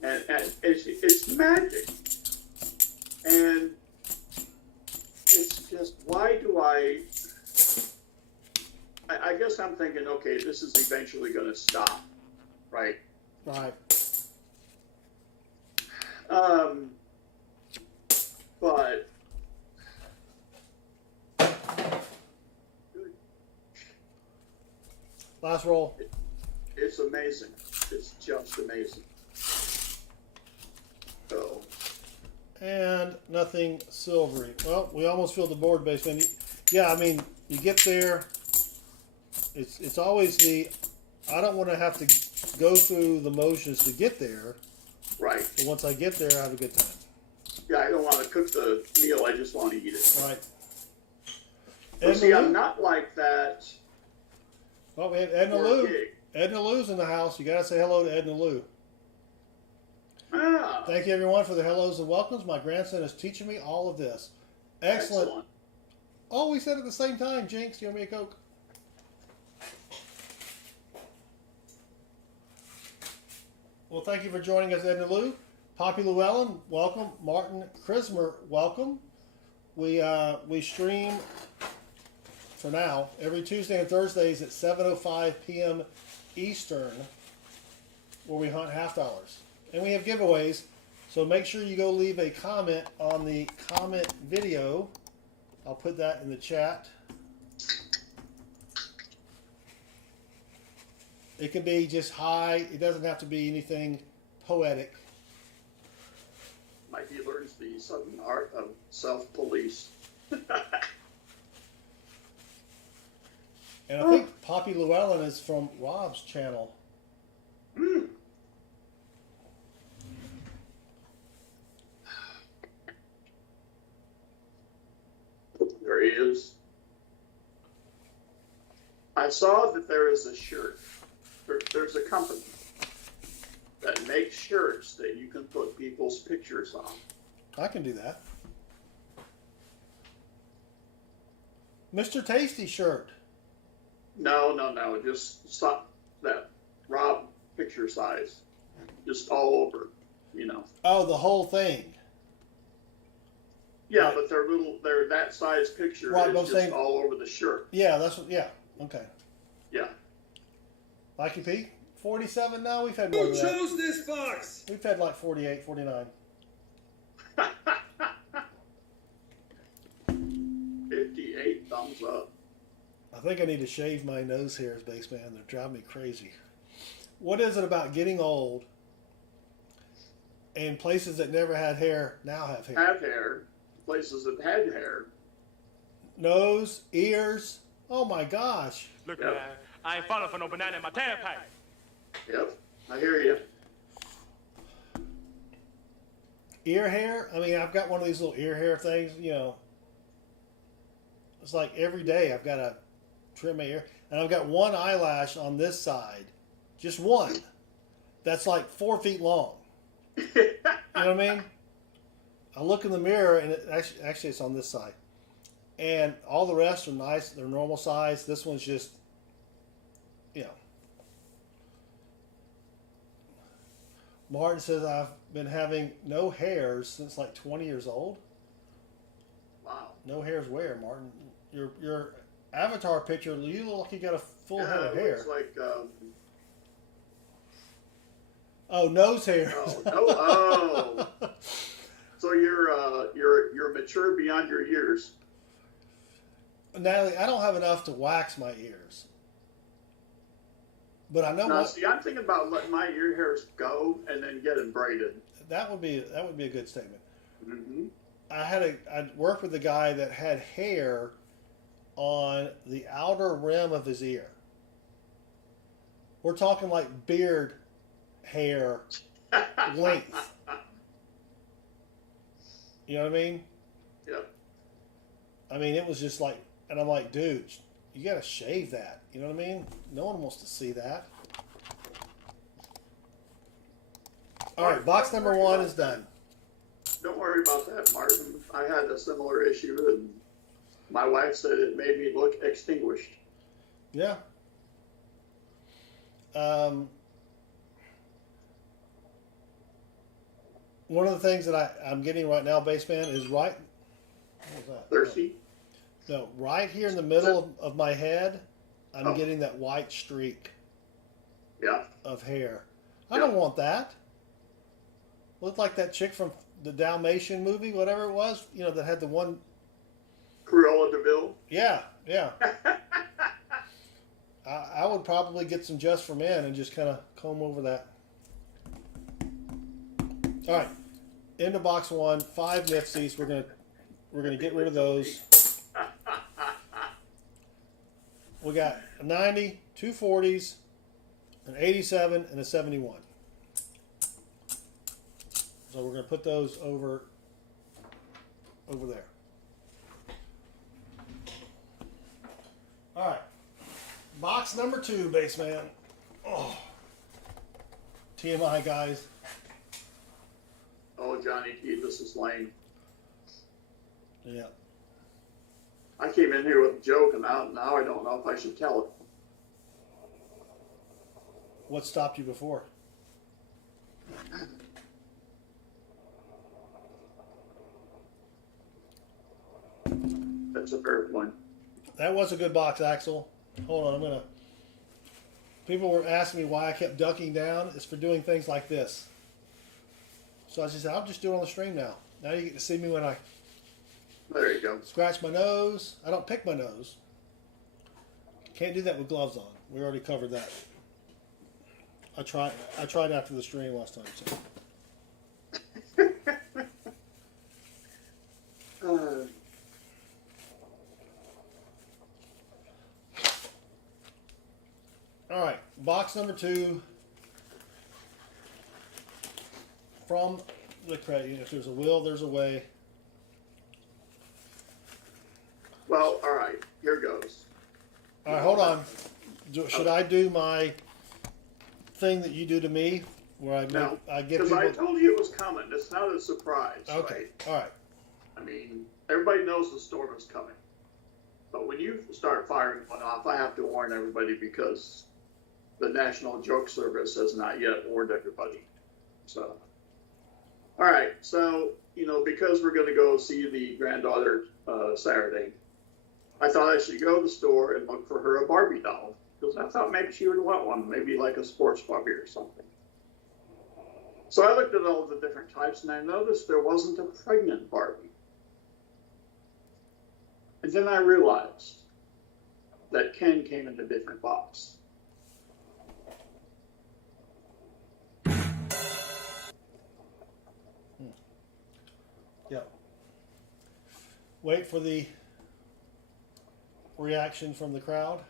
And it's magic. And it's just, why do I guess I'm thinking, okay, this is eventually going to stop, right? Right. But Last roll. it's amazing. It's just amazing. So, And nothing silvery. Well, we almost filled the board, basement. Yeah, I mean, you get there. It's always I don't want to have to go through the motions to get there. right. But once I get there, I have a good time. Yeah, I don't want to cook the meal. I just want to eat it. Right. But see, Lou? I'm not like that. Oh, we have Edna for a Lou. gig. Edna Lou's in the house. You got to say hello to Edna Lou. Ah, Thank you, everyone, for the hellos and welcomes. My grandson is teaching me all of this. Excellent. Oh, we said it at the same time. Jinx, you owe me a Coke. Well, thank you for joining us, Edna Lou. Poppy Llewellyn, welcome. Martin Chrismer, welcome. We stream, for now, every Tuesday and Thursdays at 7:05 p.m. Eastern, where we hunt half dollars. And we have giveaways, so make sure you go leave a comment on the comment video. I'll put that in the chat. It can be just hi. It doesn't have to be anything poetic. Mikey learns the sudden art of self-police. And I think Poppy Llewellyn is from Rob's channel. There he is. I saw that there is a shirt. There's a company that makes shirts that you can put people's pictures on. I can do that. Mr. Tasty shirt. No. Just stop that Rob picture size. Just all over, you know. Oh, the whole thing. Yeah, Right. but they're that size picture Right, but I'm is just saying- all over the shirt. Yeah, that's what, yeah. Okay. Yeah. Mikey P, 47 now? We've had more Who than that. chose this box? We've had like 48, 49. 58 thumbs up. I think I need to shave my nose hairs, Baseman. They're driving me crazy. What is it about getting old and places that never had hair now have hair? Have hair. Places that had hair. Nose, ears. Oh my gosh. Look, Yep. man, I ain't falling for no banana in my tailpipe. Yep. I hear you. Ear hair. I mean, I've got one of these little ear hair things, you know. It's like every day I've got to trim my ear. And I've got one eyelash on this side. Just one. That's like 4 feet long. You know what I mean? I look in the mirror and it actually it's on this side. And all the rest are nice. They're normal size. This one's just, you know. Martin says I've been having no hairs since like 20 years old. Wow. No hairs where, Martin? Your avatar picture, you look like you got a full head of it hair. looks like Oh, nose hair. oh. So you're mature beyond your years. Natalie, I don't have enough to wax my ears. But I know Now, what see, I'm thinking about letting my ear hairs go and then get them braided. that would be a good statement. Mm-hmm. I worked with a guy that had hair on the outer rim of his ear. We're talking like beard hair length. You know what I mean? Yep. I mean, it was just like, and I'm like, dude, you gotta shave that. You know what I mean? No one wants to see that. All right, box number 1 is done. Don't worry about that, Martin. I had a similar issue, and my wife said it made me look extinguished. Yeah. One of the things that I'm getting right now, Baseman, is right. What was that? Thirsty? No, right here in the middle of my head, I'm Oh. getting that white streak Yeah. of hair. I Yeah. don't want that. Looked like that chick from the Dalmatian movie, whatever it was, that had the one. Cruella de Vil? Yeah, yeah. I would probably get some Just for Men and just kind of comb over that. All right, into box 1, 5 Nifsies. We're gonna get rid of those. We got a 90, 2 40s, an 87, and a 71. So we're gonna put those over there. All right. Box number 2, Baseman. Oh. TMI, guys. Oh, Johnny T, this is lame. Yeah. I came in here with a joke, and now I don't know if I should tell it. What stopped you before? That's a fair point. That was a good box, Axel. Hold on, people were asking me why I kept ducking down. It's for doing things like this. So I just said, I'll just do it on the stream now. Now you get to see me when I There you go. scratch my nose. I don't pick my nose. Can't do that with gloves on. We already covered that. I tried after the stream last time. So. All right, box number 2 from the crate. If there's a will, there's a way. Well, all right, here goes. All right, hold on. Should I do my thing that you do to me, where I give because people? I told you it was coming. It's not a surprise. Okay, Right? all right. I mean, everybody knows the storm is coming. But when you start firing one off, I have to warn everybody because the National Joke Service has not yet warned everybody. So, all right. So, because we're going to go see the granddaughter Saturday, I thought I should go to the store and look for her a Barbie doll. Because I thought maybe she would want one, maybe like a sports Barbie or something. So I looked at all the different types and I noticed there wasn't a pregnant Barbie. And then I realized that Ken came in a different box. Yeah. Wait for the reaction from the crowd.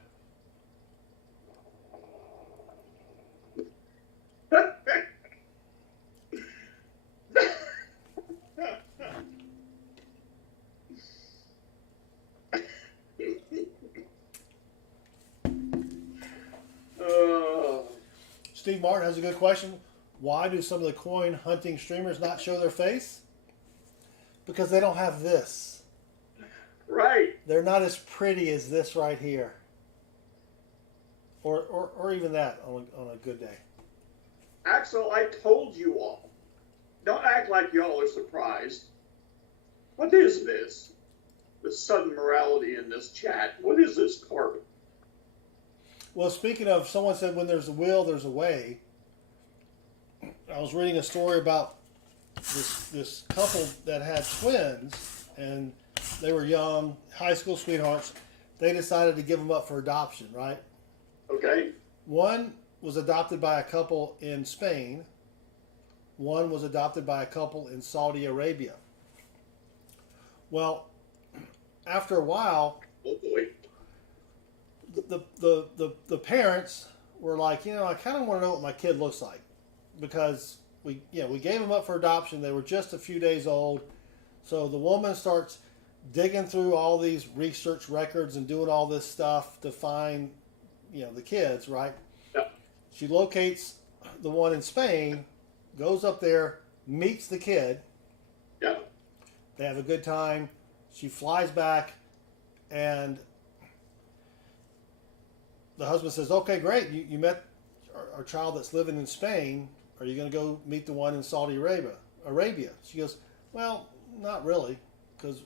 Steve Martin has a good question. Why do some of the coin hunting streamers not show their face? Because they don't have this. Right. They're not as pretty as this right here. Or even that on a good day. Axel, I told you all. Don't act like y'all are surprised. What is this? The sudden morality in this chat. What is this carpet? Well, speaking of, someone said when there's a will, there's a way. I was reading a story about this couple that had twins, and they were young, high school sweethearts. They decided to give them up for adoption, right? Okay. One was adopted by a couple in Spain. One was adopted by a couple in Saudi Arabia. Well, after a while, Oh boy. the parents were like, I kind of want to know what my kid looks like, because we gave them up for adoption. They were just a few days old, so the woman starts digging through all these research records and doing all this stuff to find, the kids, right? Yeah. She locates the one in Spain, goes up there, meets the kid. Yeah. They have a good time. She flies back, and the husband says, "Okay, great. You met our child that's living in Spain. Are you going to go meet the one in Saudi Arabia?" She goes, "Well, not really, because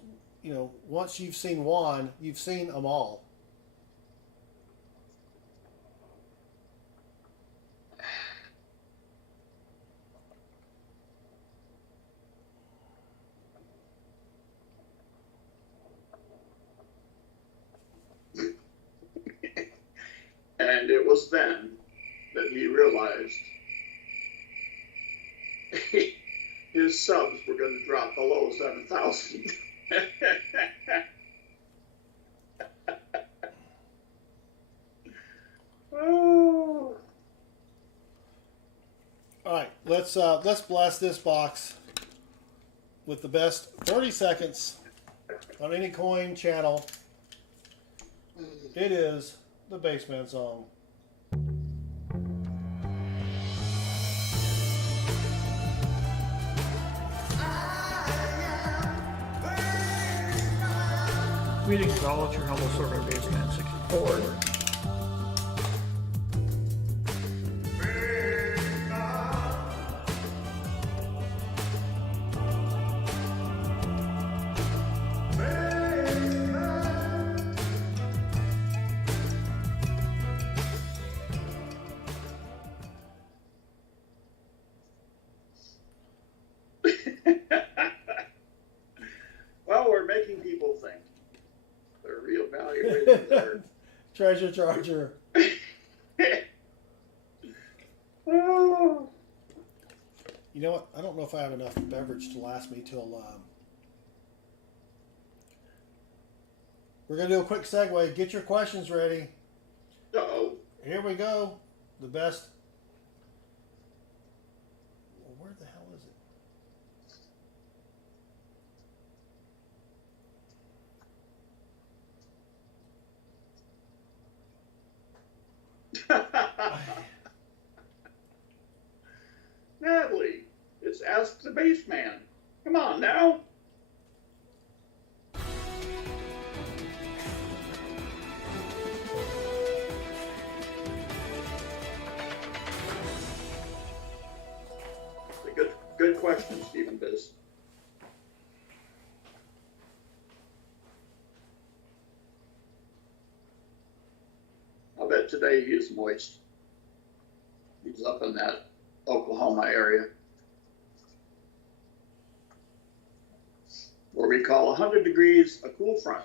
once you've seen one, you've seen them all." And it was then that he realized his subs were going to drop below 7,000. Oh. All right, let's blast this box with the best 30 seconds on any coin channel. It is the Bassman song. Greetings all, it's your humble servant Bassman 64. Well, we're making people think. They're reevaluating their... Treasure Charger. Oh. You know what? I don't know if I have enough beverage to last me till. We're going to do a quick segue. Get your questions ready. Uh-oh. Here we go. The best. Well, where the hell is it? Natalie, it's Ask the Bassman. Come on now. Good question, Stephen Biz. I'll bet today he is moist. He's up in that Oklahoma area, where we call 100 degrees a cool front.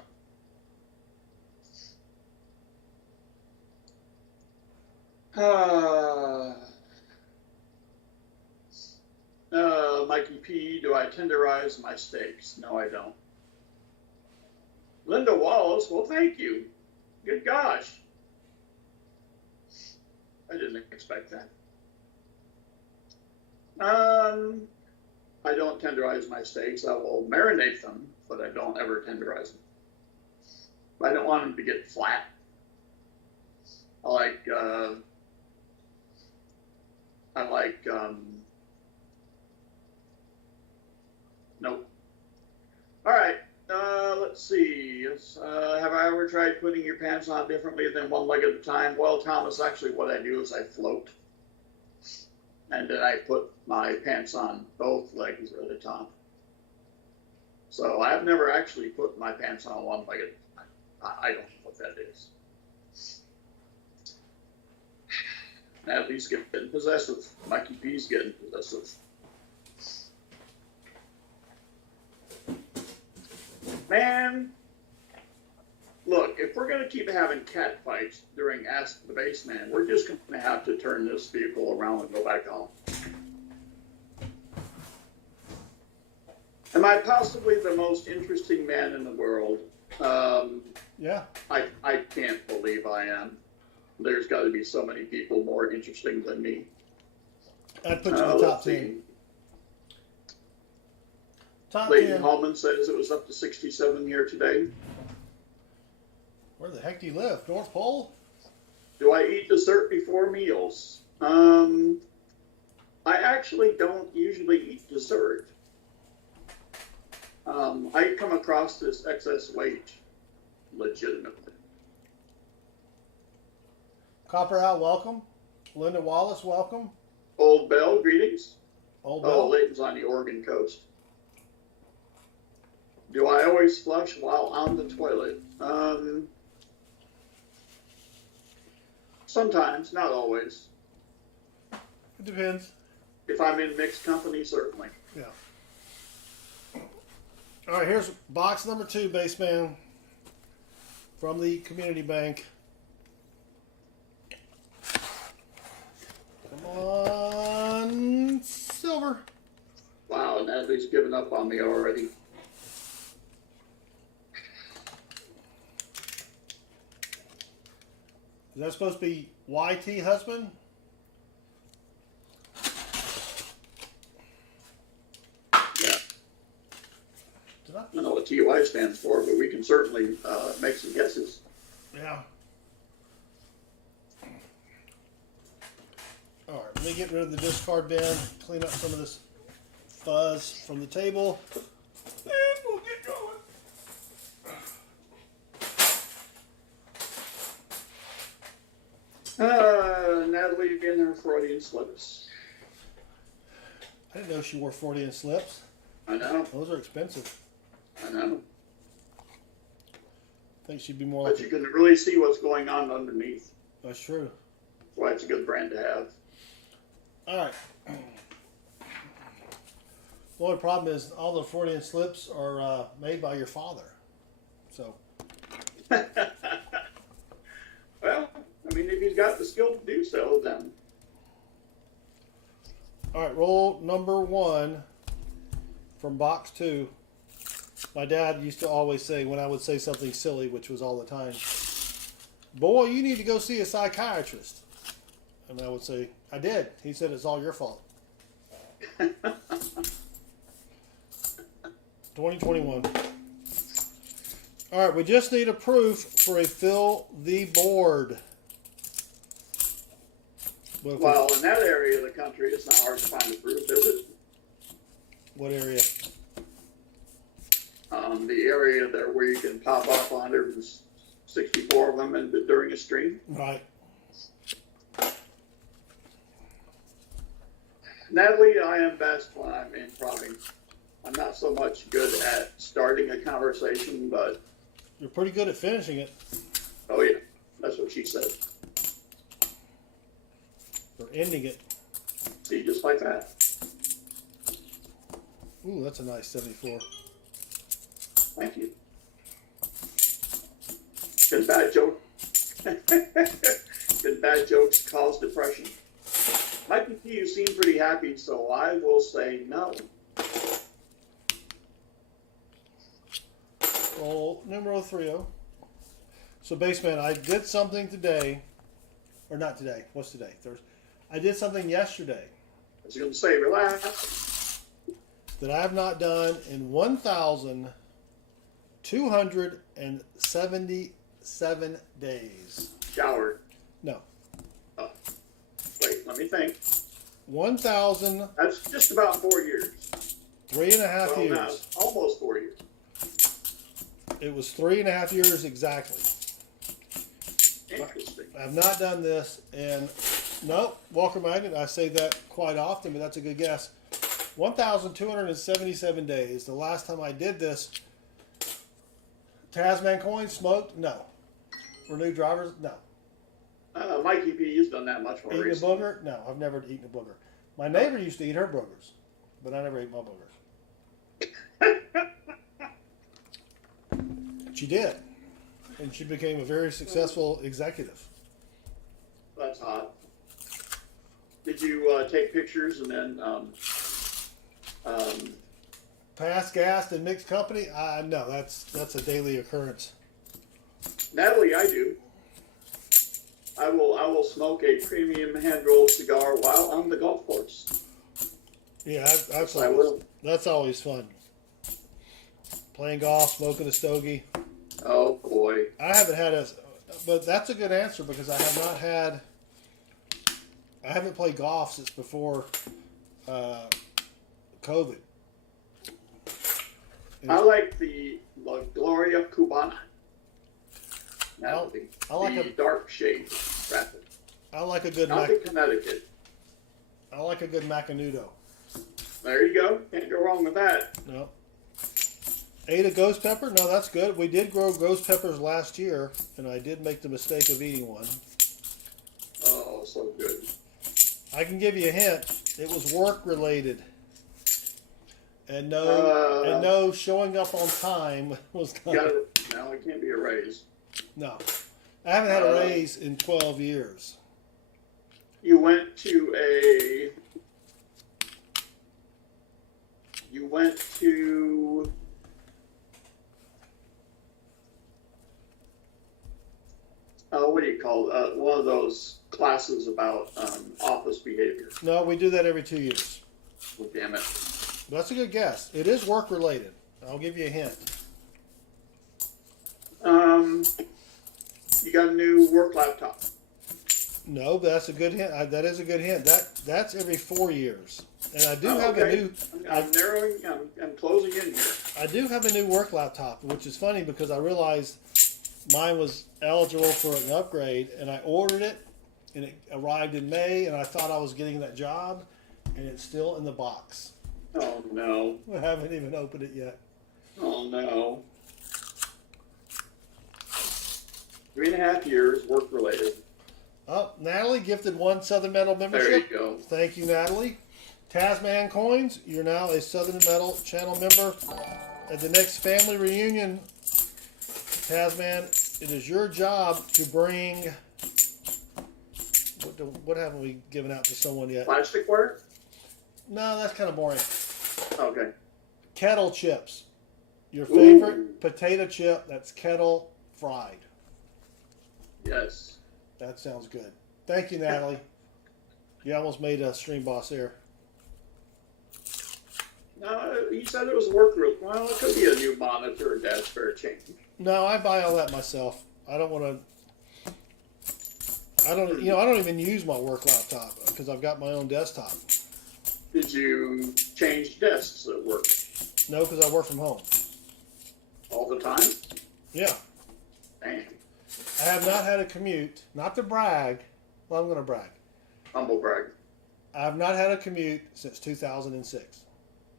Mikey P, do I tenderize my steaks? No, I don't. Linda Wallace, well, thank you. Good gosh. I didn't expect that. I don't tenderize my steaks. I will marinate them, but I don't ever tenderize them. I don't want them to get flat. I like nope. All right, let's see. Have I ever tried putting your pants on differently than one leg at a time? Well, Thomas, actually what I do is I float. And then I put my pants on both legs at a time. So I've never actually put my pants on one leg at a time. I don't know what that is. Natalie's getting possessive. Mikey P's getting possessive. Man, look, if we're going to keep having cat fights during Ask the Bassman, we're just going to have to turn this vehicle around and go back home. Am I possibly the most interesting man in the world? Yeah. I can't believe I am. There's got to be so many people more interesting than me. I'd put you in the top 10. Top Leighton 10. Hallman says it was up to 67 here today. Where the heck do you live? North Pole? Do I eat dessert before meals? I actually don't usually eat dessert. I come across this excess weight legitimately. Copper Out, welcome. Linda Wallace, welcome. Old Bell, greetings. Old Oh, Bell. Leighton's on the Oregon coast. Do I always flush while on the toilet? Sometimes, not always. It depends. If I'm in mixed company, certainly. Yeah. All right, here's box number 2, Baseman, from the community bank. Come on, silver. Wow, Natalie's given up on me already. Is that supposed to be YT husband? Yeah. Did I? I don't know what TUI stands for, but we can certainly make some guesses. Yeah. All right, let me get rid of the discard bin, clean up some of this fuzz from the table, and we'll get going. Natalie in her Freudian slips. I didn't know she wore 40-inch slips. I know, Those are expensive. I know. I think she'd be more But like you can really see what's going on underneath. That's true. That's why it's a good brand to have. All right. The only problem is all the 40-inch slips are made by your father. So, Well, I mean, if he's got the skill to do so, then all right, roll number 1 from box 2. My dad used to always say when I would say something silly, which was all the time, "Boy, you need to go see a psychiatrist." And I would say, "I did." He said, "It's all your fault." 2021. All right, we just need a proof for a fill the board. Well, well, in that area of the country, it's not hard to find a proof, is it? what area? The area there where you can pop up 164 of them during a stream. Right. Natalie, I am best when I'm improvising. I'm not so much good at starting a conversation, but You're pretty good at finishing it. oh yeah, that's what she said. Or ending it. See, just like that. Ooh, that's a nice 74. Thank you. Good bad joke. Good bad jokes cause depression. Mikey P, you seem pretty happy, so I will say no. Roll numero 30. So, Baseman, I did something today. Or not today. What's today? Thursday. I did something yesterday I was going to say, relax. that I have not done in 1,277 days. Shower. No. Oh. Wait, let me think. 1,003.5 That's just about 4 years. Well, now, years. almost 4 years. It was 3.5 years exactly. Interesting. I have not done this, and no, Walker Magnet, I say that quite often, but that's a good guess. 1,277 days. The last time I did this, Tasman coin smoked? No. Renew drivers? No. Mikey P has done that much more Eating a recently. booger? No, I've never eaten a booger. My neighbor used to eat her boogers, but I never ate my boogers. She did. And she became a very successful executive. That's hot. Did you take pictures and then Pass, gassed, and mixed company? No, that's a daily occurrence. Natalie, I do. I will smoke a premium hand rolled cigar while on the golf course. Yeah, I will. that's always fun. Playing golf, smoking a stogie. Oh boy. I haven't had a, but that's a good answer because I haven't played golf since before COVID. I like the La Gloria Cubana. Now I like the dark shade rapid. I like a good Not the Connecticut. I like a good Macanudo. There you go. Can't go wrong with that. No. Ate a ghost pepper? No, that's good. We did grow ghost peppers last year, and I did make the mistake of eating one. Oh, so good. I can give you a hint. It was work related. And no showing up on time was No, it can't be a raise. No. I haven't had a raise in 12 years. You went to what do you call it? One of those classes about office behavior. No, we do that every 2 years. Oh, damn it. That's a good guess. It is work related. I'll give you a hint. You got a new work laptop. No, but that's a good hint. That is a good hint. That's every 4 years. And I do have a new. I'm narrowing. I'm closing in here. I do have a new work laptop, which is funny because I realized mine was eligible for an upgrade, and I ordered it, and it arrived in May, and I thought I was getting that job, and it's still in the box. Oh no. I haven't even opened it yet. Oh no. 3.5 years, work related. Oh, Natalie gifted 1 Southern Metal membership. There you go. Thank you, Natalie. Tasman Coins, you're now a Southern Metal channel member. At the next family reunion, Tasman, it is your job to bring. What haven't we given out to someone yet? Plasticware? No, that's kind of boring. Okay. Kettle chips. Your favorite potato chip that's kettle fried. Yes. That sounds good. Thank you, Natalie. You almost made a stream boss there. No, you said it was work real. Well, it could be a new monitor or dad's spare change. No, I buy all that myself. I don't want to. I don't even use my work laptop because I've got my own desktop. Did you change desks at work? No, because I work from home. All the time? Yeah. Dang. I have not had a commute. Not to brag. Well, I'm going to brag. Humble brag. I have not had a commute since 2006.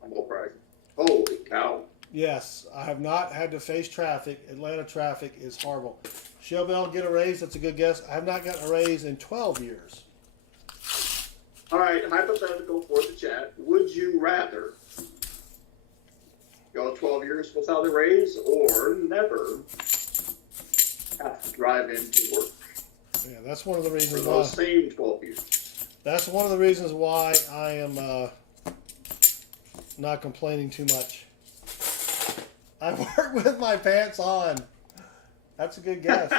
Humble brag. Holy cow. Yes, I have not had to face traffic. Atlanta traffic is horrible. Shellbell, get a raise. That's a good guess. I have not gotten a raise in 12 years. All right, hypothetical for the chat. Would you rather go 12 years without a raise or never have to drive into work? Yeah, that's one of the reasons For why. those same 12 years. That's one of the reasons why I am not complaining too much. I work with my pants on. That's a good guess.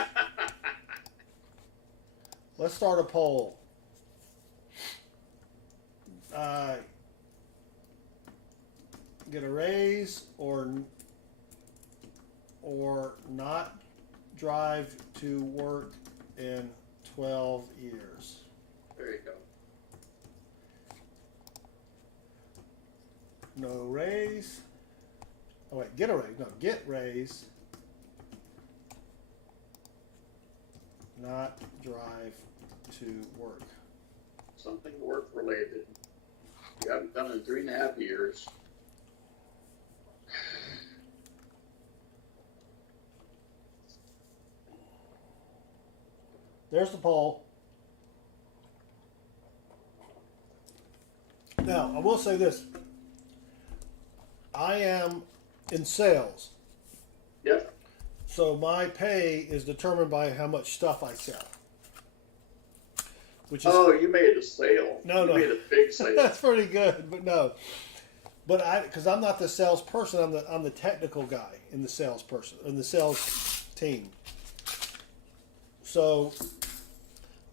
Let's start a poll. Get a raise or not drive to work in 12 years. There you go. No raise. Oh wait, get a raise. No, get raise. Not drive to work. Something work related. You haven't done in 3.5 years. There's the poll. Now, I will say this. I am in sales. Yep. So my pay is determined by how much stuff I sell. Which is, Oh, you made a sale. No, you no. made a big sale. that's pretty good, but no. But because I'm not the salesperson, I'm the technical guy in the salesperson in the sales team. So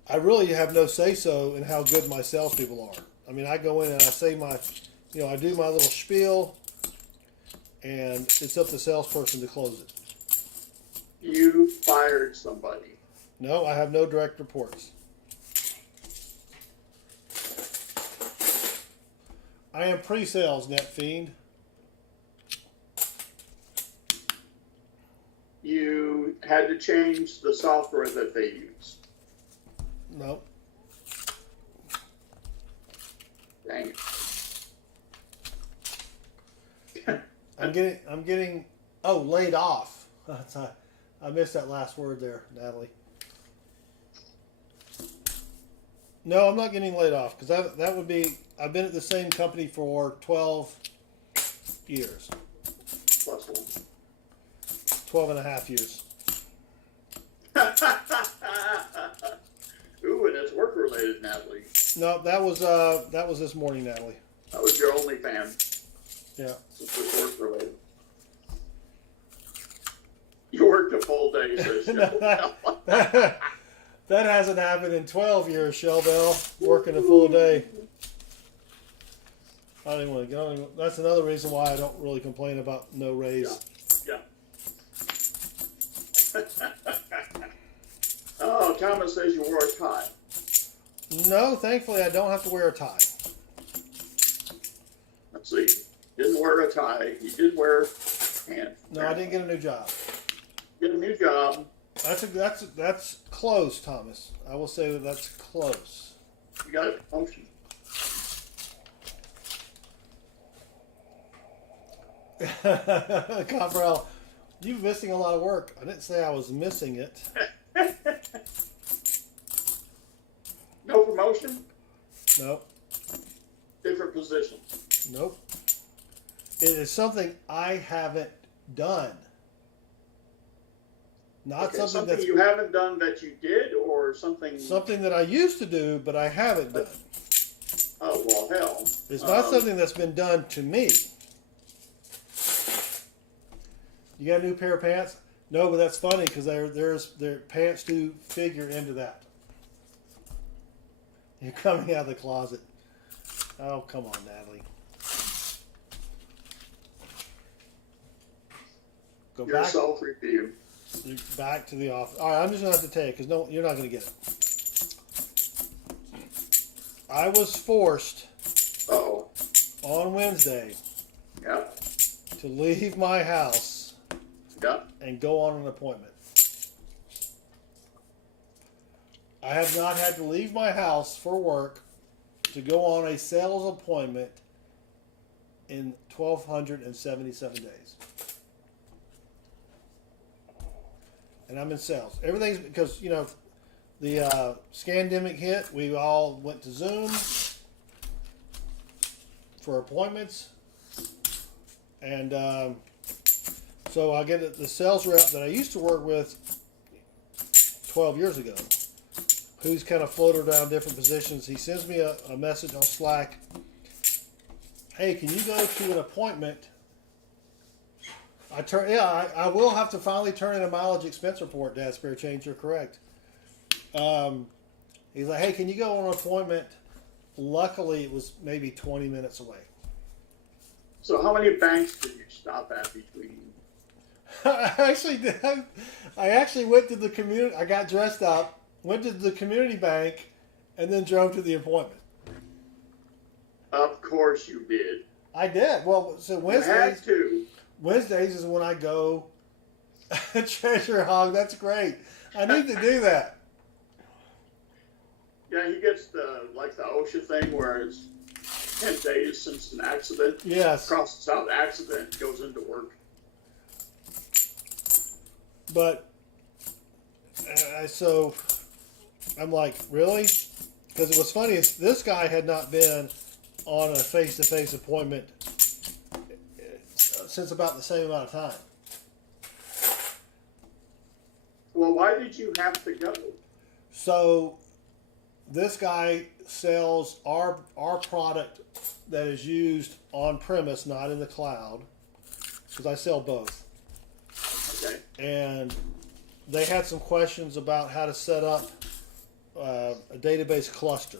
I really have no say so in how good my salespeople are. I mean, I go in and I say I do my little spiel, and it's up to the salesperson to close it. You fired somebody. No, I have no direct reports. I am pre-sales, NetFiend. You had to change the software that they use. No. Dang it. I'm getting laid off. I missed that last word there, Natalie. No, I'm not getting laid off because that would be, I've been at the same company for 12 years. Plus one. 12 and a half years. Ooh, and it's work related, Natalie. No, that was this morning, Natalie. That was your only fan. Yeah. It was work related. You worked a full day, says that hasn't happened in 12 years, Shellbell. Working a full day. I don't even want to get on. That's another reason why I don't really complain about no raise. Yeah. Oh, Thomas says you wore a tie. No, thankfully I don't have to wear a tie. Let's see. Didn't wear a tie. You did wear pants. No, I didn't get a new job. Get a new job. That's close, Thomas. I will say that's close. You got a promotion. Copperell, you're missing a lot of work. I didn't say I was missing it. No promotion? Nope. Different position. Nope. It is something I haven't done. Not Okay, something something that's you haven't done that you did, or something? something that I used to do, but I haven't done. Oh, well, hell. It's not something that's been done to me. You got a new pair of pants? No, but that's funny because their pants do figure into that. You're coming out of the closet. Oh, come on, Natalie. Go Your back. self-review. Back to the office. All right, I'm just gonna have to tell you because no, you're not gonna get it. I was forced Oh, on Wednesday yeah, to leave my house yeah. and go on an appointment. I have not had to leave my house for work to go on a sales appointment in 1,277 days. And I'm in sales. Everything's because, the scandemic hit. We all went to Zoom for appointments. And so I get the sales rep that I used to work with 12 years ago, who's kind of floated around different positions. He sends me a message on Slack. Hey, can you go to an appointment? I will have to finally turn in a mileage expense report, Dad Spare Change. You're correct. He's like, hey, can you go on an appointment? Luckily, it was maybe 20 minutes away. So how many banks did you stop at between? I actually did. I actually went to the community. I got dressed up, went to the community bank, and then drove to the appointment. Of course you did. I did. Well, so You had to. Wednesdays is when I go treasure hog. That's great. I need to do that. Yeah, he gets the OSHA thing where it's 10 days since an accident. Yes. Crosses out accident, goes into work. But so I'm like, really? Because it was funny. This guy had not been on a face-to-face appointment since about the same amount of time. Well, why did you have to go? So this guy sells our product that is used on premise, not in the cloud, because I sell both. Okay. And they had some questions about how to set up a database cluster.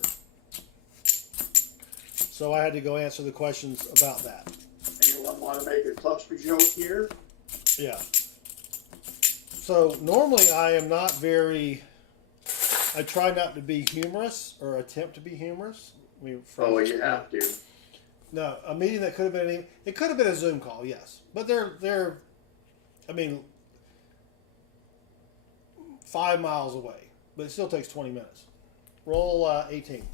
So I had to go answer the questions about that. And you went want to make a cluster joke here. Yeah. So normally I am not very. I try not to be humorous or attempt to be humorous. I mean, Oh, you have to. No, a meeting that could have been it could have been a Zoom call, yes, but they're, I mean, 5 miles away, but it still takes 20 minutes. Roll 18.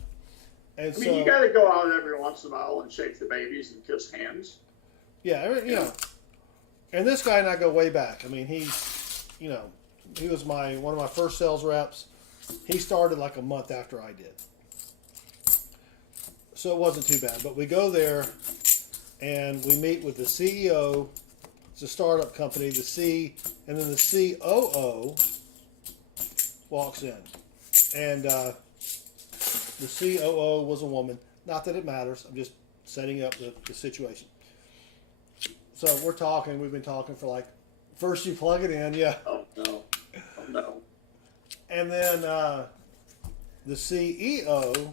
And I mean, you got to go out every once in a while and shake the babies and kiss hands. Yeah, you know. And this guy and I go way back. I mean, he's, you know, he was one of my first sales reps. He started like a month after I did. So it wasn't too bad. But we go there and we meet with the CEO. It's a startup company, and then the COO walks in. And the COO was a woman. Not that it matters. I'm just setting up the situation. So we're talking. We've been talking for like, first you plug it in, yeah. Oh, no. Oh, no. And then the CEO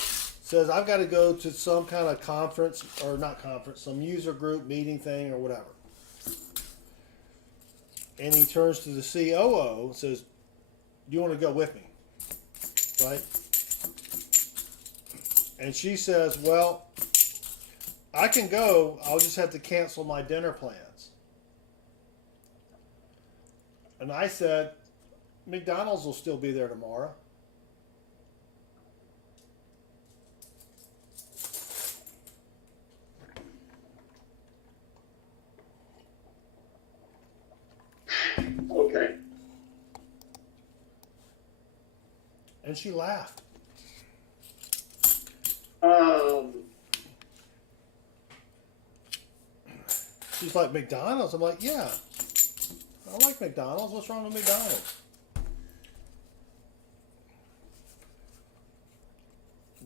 says, I've got to go to some kind of conference, or not conference, some user group meeting thing or whatever. And he turns to the COO and says, do you want to go with me? Right? And she says, well, I can go. I'll just have to cancel my dinner plans. And I said, McDonald's will still be there tomorrow. Okay. And she laughed. She's like, McDonald's? I'm like, yeah. I like McDonald's. What's wrong with McDonald's?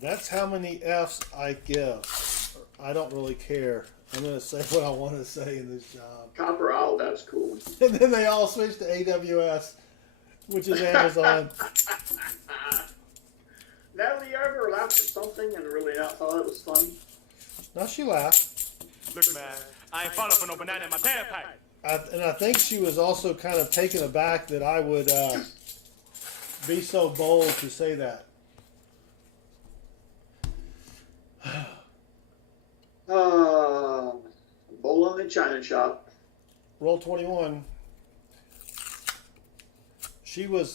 That's how many F's I give. I don't really care. I'm going to say what I want to say in this job. Copper Owl, that's cool. And then they all switch to AWS, which is Amazon. Natalie, you ever laughed at something and really not thought it was funny? Now she laughed. Look, man, I ain't falling for no banana in my tailpipe. And I think she was also kind of taken aback that I would be so bold to say that. Bowl in the China shop. Roll 21. She was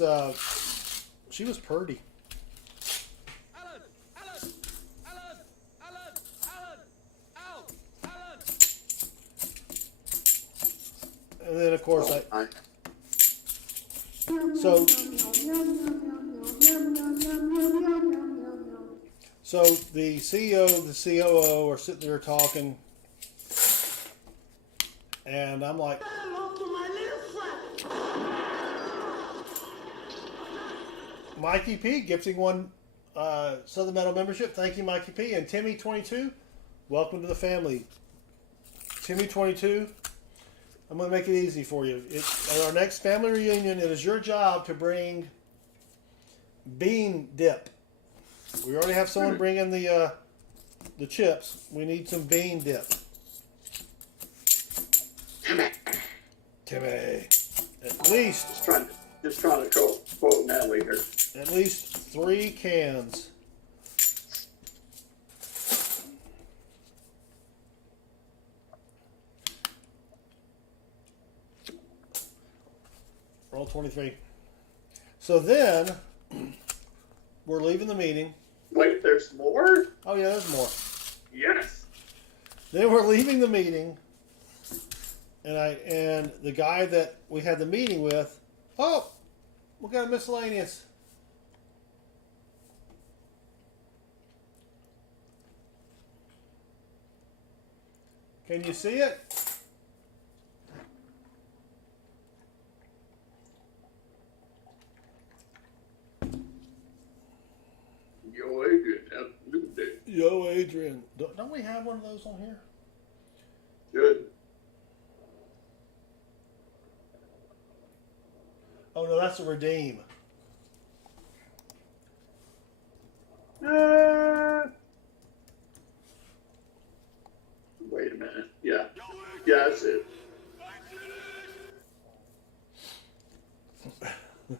purdy. And then of course So the CEO, the COO are sitting there talking, and I'm like, Mikey P gifting one Southern Metal membership. Thank you, Mikey P. And Timmy 22, welcome to the family. Timmy 22, I'm going to make it easy for you. At our next family reunion, it is your job to bring bean dip. We already have someone bring in the chips. We need some bean dip. Timmy. At least. Just trying to quote Natalie here. At least 3 cans. Roll 23. So then, we're leaving the meeting. Wait, there's more? Oh yeah, there's more. Yes. Then we're leaving the meeting, and the guy that we had the meeting with, oh, we got a miscellaneous. Can you see it? Yo, Adrian, have a good day. Yo, Adrian. Don't we have one of those on here? Good. Oh, no, that's a redeem. Wait We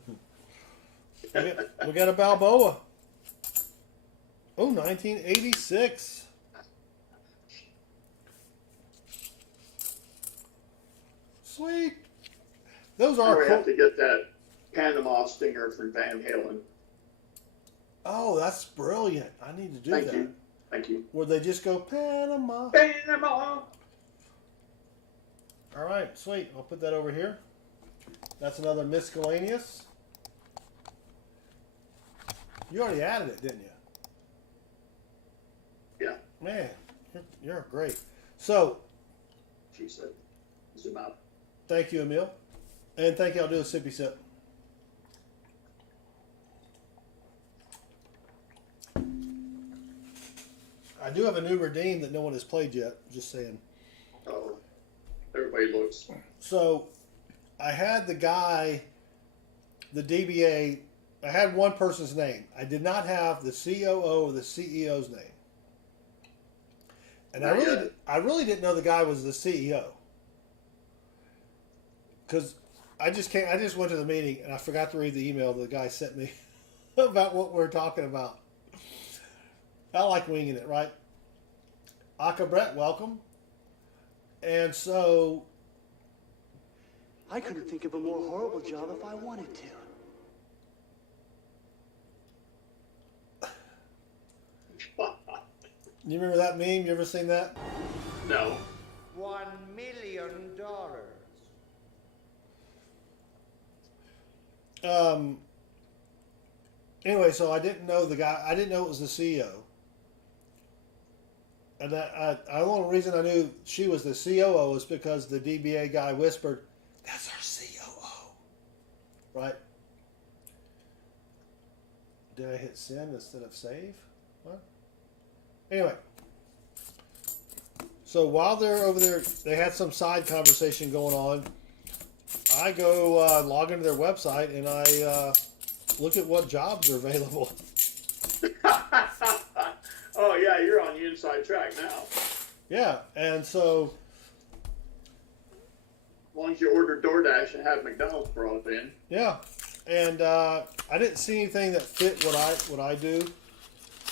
got a Balboa. Oh, 1986. Sweet. Those are We cool. have to get that Panama stinger from Van Halen. Oh, that's brilliant. I need to do Thank that. you. Thank you. Where they just go Panama. Panama. All right, sweet. I'll put that over here. That's another miscellaneous. You already added it, didn't you? Yeah, Man, you're great. So, she said. Zoom out. thank you, Emil. And thank you. I'll do a sippy sip. I do have a new redeem that no one has played yet. Just saying. Oh, everybody looks. So, I had the guy, the DBA. I had one person's name. I did not have the COO or the CEO's name. And I really didn't know the guy was the CEO. Because I just went to the meeting and I forgot to read the email the guy sent me about what we're talking about. I like winging it, right? Aka Brett, welcome. And so I couldn't think of a more horrible job if I wanted to. you remember that meme? You ever seen that? No. $1 million. Anyway, so I didn't know the guy. I didn't know it was the CEO. And the only reason I knew she was the COO was because the DBA guy whispered, "That's our COO," right? Did I hit send instead of save? What? Anyway, so while they're over there, they had some side conversation going on. I go log into their website and I look at what jobs are available. Oh, yeah, you're on the inside track now. Yeah, and so As long as you order DoorDash and have McDonald's brought in. yeah, and I didn't see anything that fit what I do.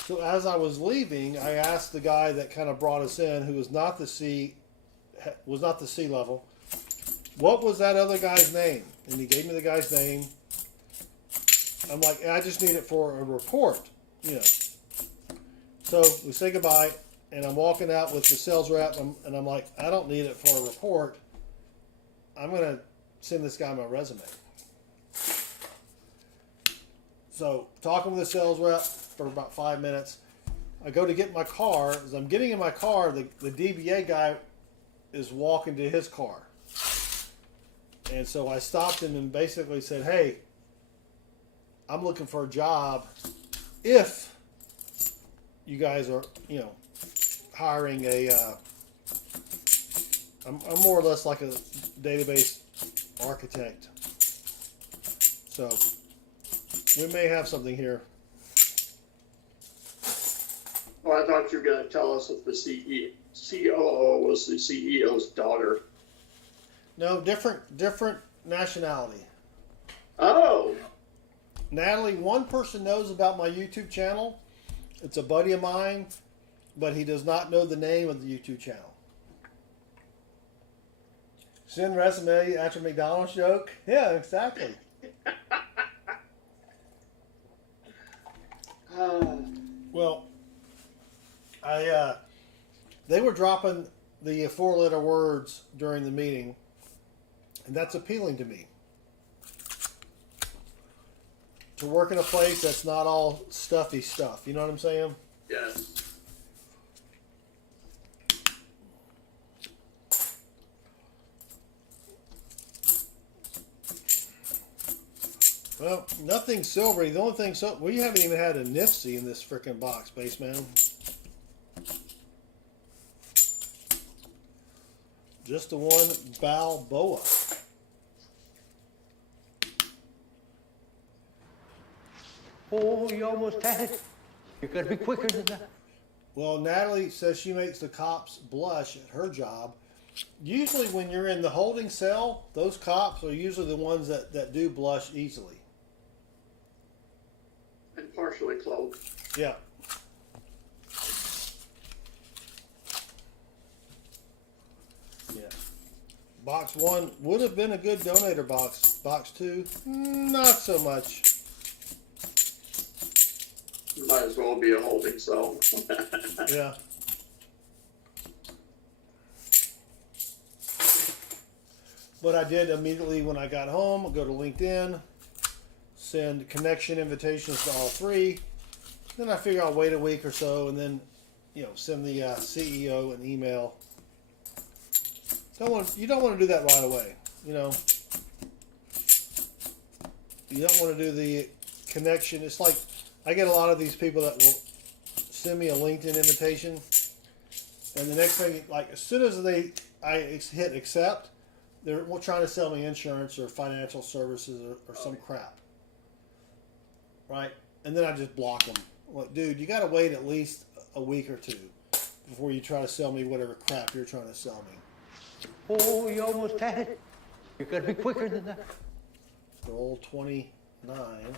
So as I was leaving, I asked the guy that kind of brought us in, who was not the C level, what was that other guy's name? And he gave me the guy's name. I'm like, I just need it for a report, you know. So we say goodbye, and I'm walking out with the sales rep, and I'm like, I don't need it for a report. I'm going to send this guy my resume. So talking with the sales rep for about 5 minutes. I go to get my car. As I'm getting in my car, the DBA guy is walking to his car. And so I stopped him and basically said, hey, I'm looking for a job if you guys are, you know, hiring a, I'm more or less like a database architect. So we may have something here. Well, I thought you were going to tell us if the COO was the CEO's daughter. No, different nationality. Oh. Natalie, one person knows about my YouTube channel. It's a buddy of mine, but he does not know the name of the YouTube channel. Send resume after McDonald's joke? Yeah, exactly. Well, they were dropping the 4-letter words during the meeting, and that's appealing to me. To work in a place that's not all stuffy stuff. You know what I'm saying? Yes. Well, nothing silvery. The only thing we haven't even had a Nipsey in this freaking box, Baseman. Just the one Balboa. Oh, you almost had it. You gotta be quicker than that. Well, Natalie says she makes the cops blush at her job. Usually when you're in the holding cell, those cops are usually the ones that do blush easily. partially clothed. Yeah. Yeah. Box 1 would have been a good donator box. Box 2, not so much. Might as well be a holding cell. Yeah. But I did immediately when I got home, go to LinkedIn, send connection invitations to all 3. Then I figure I'll wait a week or so and then, send the CEO an email. You don't want to do that right away. You don't want to do the connection. It's like I get a lot of these people that will send me a LinkedIn invitation, and the next thing, like as soon as I hit accept, they're trying to sell me insurance or financial services or some crap, right? And then I just block them. Like, dude, you got to wait at least a week or 2 before you try to sell me whatever crap you're trying to sell me. Oh, you almost had it. You gotta be quicker than that. Roll 29.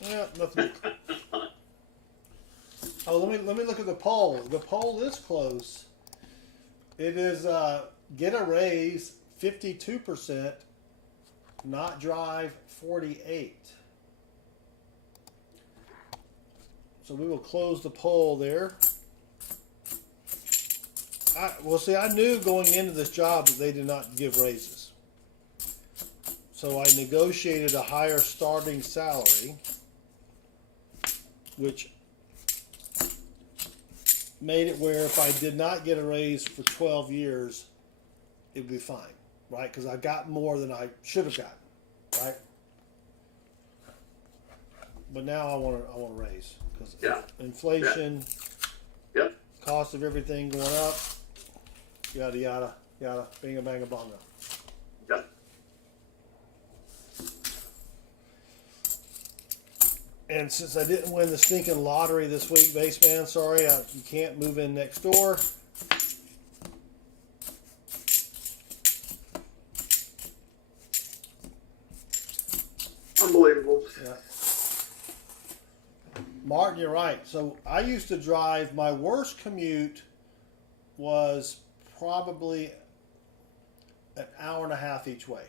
Yeah, nothing. Oh, let me look at the poll. The poll is close. It is get a raise 52%, not drive 48. So we will close the poll there. I knew going into this job that they did not give raises. So I negotiated a higher starting salary, which made it where if I did not get a raise for 12 years, it would be fine, right? Because I got more than I should have gotten, right? But now I want a raise because inflation, cost of everything going up, yada yada yada, binga banga bonga. Yeah. And since I didn't win the stinking lottery this week, Baseman, sorry, you can't move in next door. Unbelievable. Yeah. Martin, you're right. So I used to drive, my worst commute was probably an hour and a half each way.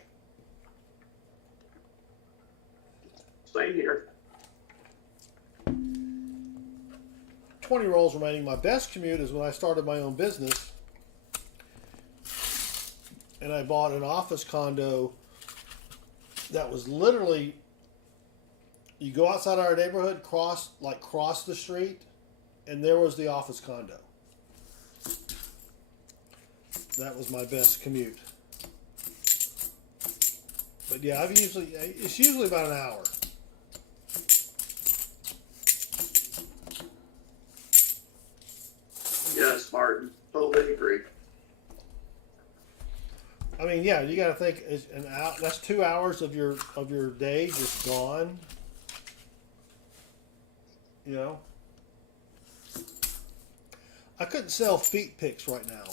Same here. 20 rolls remaining. My best commute is when I started my own business and I bought an office condo that was literally, you go outside our neighborhood, cross the street, and there was the office condo. That was my best commute. But yeah, it's usually about an hour. Yes, Martin. Totally agree. I mean, yeah, you got to think that's 2 hours of your day just gone. You know, I couldn't sell feet pics right now,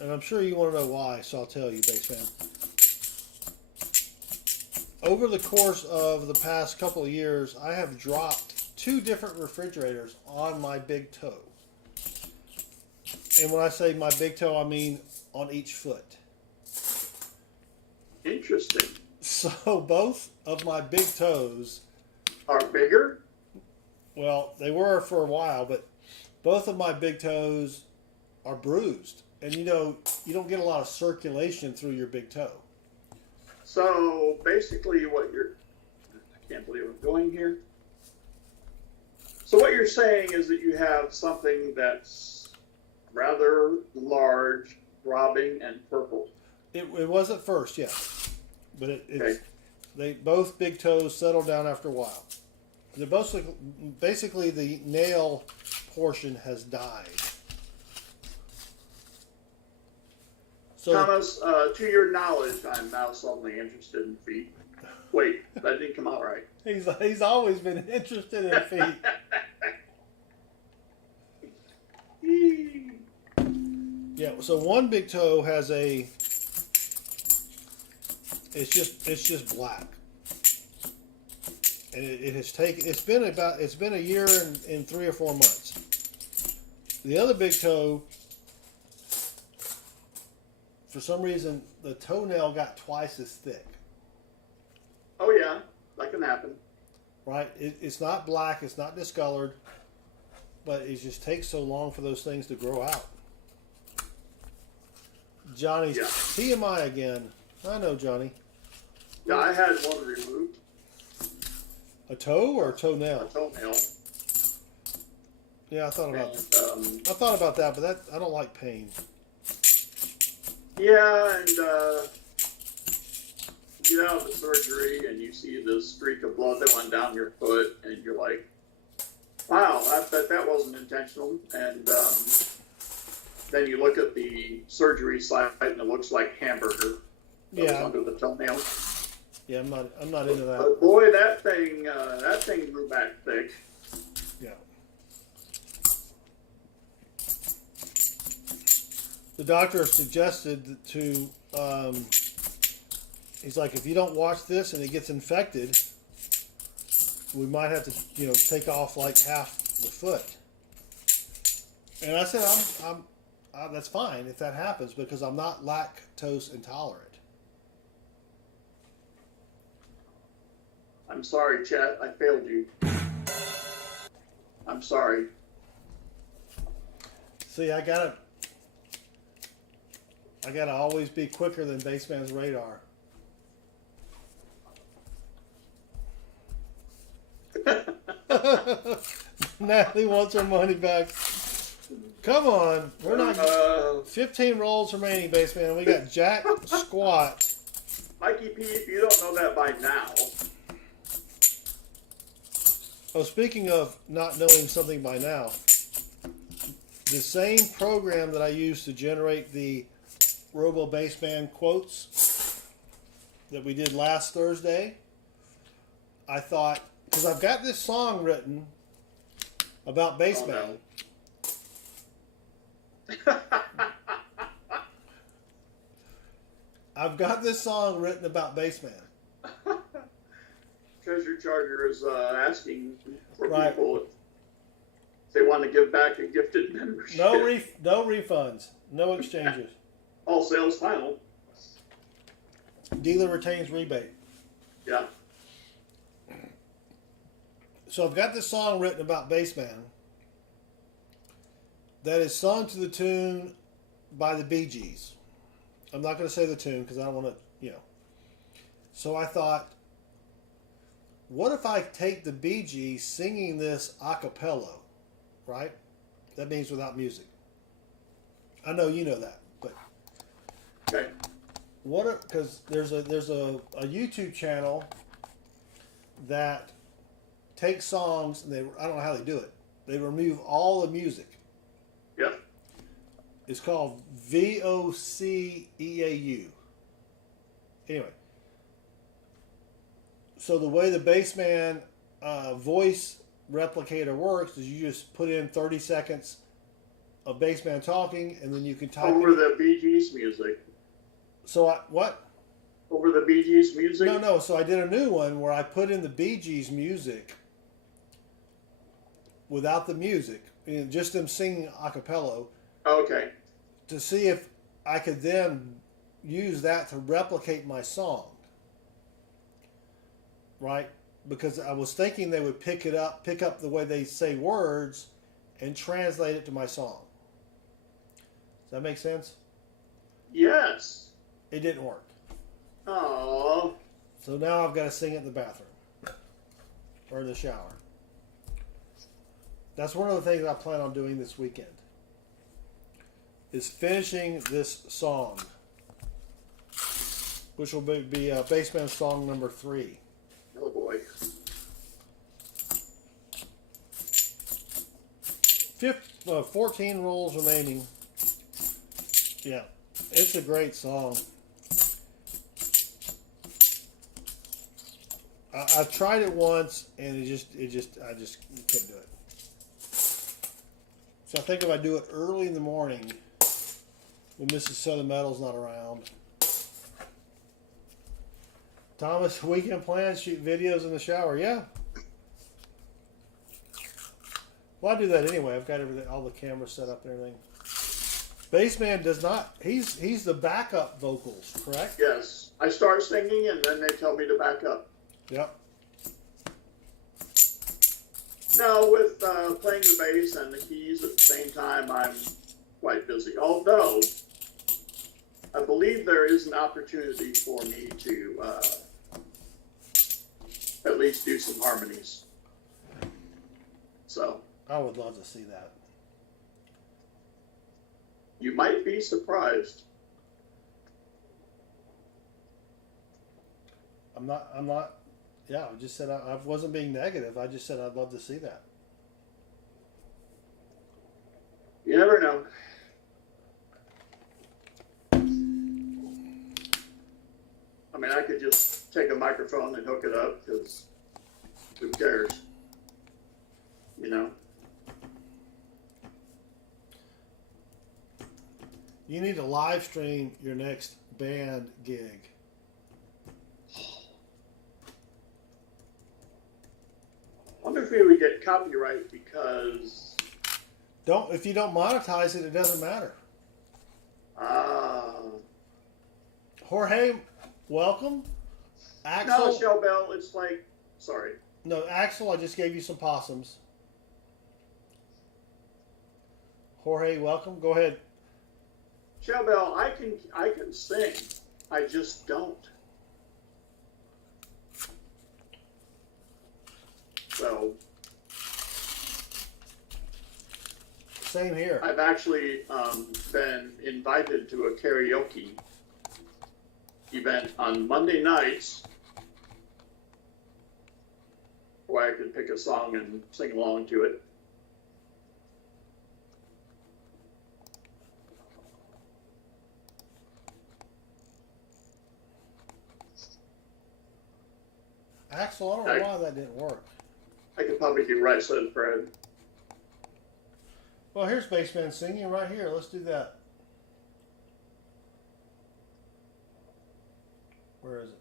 and I'm sure you want to know why. So I'll tell you, Baseman. Over the course of the past couple of years, I have dropped 2 different refrigerators on my big toe. And when I say my big toe, I mean on each foot. Interesting. So both of my big toes are bigger? Well, they were for a while, but both of my big toes are bruised. And you know, you don't get a lot of circulation through your big toe. So basically I can't believe I'm going here. So what you're saying is that you have something that's rather large, throbbing, and purple. It was at first, yeah. But Okay. They both big toes settled down after a while. They're basically the nail portion has died. So Thomas, to your knowledge, I'm now suddenly interested in feet. Wait, that didn't come out right. he's always been interested in feet. Yeah, so one big toe has a It's just black. And it has taken. It's been a year and 3 or 4 months. The other big toe, for some reason, the toenail got twice as thick. Oh yeah, that can happen. Right? It's not black. It's not discolored. But it just takes so long for those things to grow out. Johnny's TMI again. I know, Johnny. Yeah, I had one removed. A toe or a toenail? A toenail. Yeah, I thought about that, but I don't like pain. Yeah, and you get out of the surgery and you see this streak of blood that went down your foot, and you're like, wow, that wasn't intentional. And then you look at the surgery site and it looks like hamburger. That was under the toenail. Yeah, I'm not into that. But boy, that thing grew back thick. Yeah. The doctor suggested to, he's like, if you don't watch this and it gets infected, we might have to, take off like half the foot. And I said, that's fine if that happens, because I'm not lactose intolerant. I'm sorry, Chet. I failed you. I'm sorry. See, I gotta always be quicker than Baseman's radar. Natalie wants her money back. Come on, we're not. 15 rolls remaining, Baseman. We got Jack, Squat. Mikey P, if you don't know that by now. Oh, speaking of not knowing something by now, the same program that I used to generate the Robo Bassman quotes that we did last Thursday, I thought, because I've got this song written about Bassman. Oh, no. I've got this song written about Bassman. Treasure Charger is asking for Right. people if they want to give back a gifted membership. No refunds, no exchanges. All sales final. Dealer retains rebate. Yeah. So I've got this song written about Bassman that is sung to the tune by the Bee Gees. I'm not going to say the tune because I don't want to, So I thought, what if I take the Bee Gees singing this a cappella, right? That means without music. I know you know that, but Okay. because there's a YouTube channel that takes songs and I don't know how they do it. They remove all the music. Yep. It's called VOCEAU. Anyway, so the way the Bassman voice replicator works is you just put in 30 seconds of Bassman talking, and then you can type over the Bee Gees music. So what? Over the Bee Gees music? No. So I did a new one where I put in the Bee Gees music without the music, just them singing a cappella. Okay. To see if I could then use that to replicate my song. Right? Because I was thinking they would pick up the way they say words and translate it to my song. Does that make sense? Yes. It didn't work. Oh. So now I've got to sing it in the bathroom. Or in the shower. That's one of the things I plan on doing this weekend. Is finishing this song. Which will be Bassman song number 3. Oh boy. 14 rolls remaining. Yeah, it's a great song. I've tried it once and I just couldn't do it. So I think if I do it early in the morning when Mrs. Southern Metal's not around, Thomas, weekend plans, shoot videos in the shower. Yeah. Well, I do that anyway. I've got everything, all the cameras set up and everything. Bassman does not. He's the backup vocals, correct? Yes. I start singing and then they tell me to back up. Yep. Now, with playing the bass and the keys at the same time, I'm quite busy. Although, I believe there is an opportunity for me to at least do some harmonies. So. I would love to see that. You might be surprised. I'm not. Yeah, I just said I wasn't being negative. I just said I'd love to see that. You never know. I mean, I could just take a microphone and hook it up, because who cares? You know? You need to live stream your next band gig. I wonder if we would get copyright because... If you don't monetize it, it doesn't matter. Jorge, welcome. Axel. No, Shell Bell, it's like... Sorry. No, Axel, I just gave you some possums. Jorge, welcome. Go ahead. Shell Bell, I can sing. I just don't. So... Same here. I've actually been invited to a karaoke event on Monday nights where I could pick a song and sing along to it. Axel, I don't know why that didn't work. I could probably do Right Said Fred. Well, here's Bassman singing right here. Let's do that. Where is it?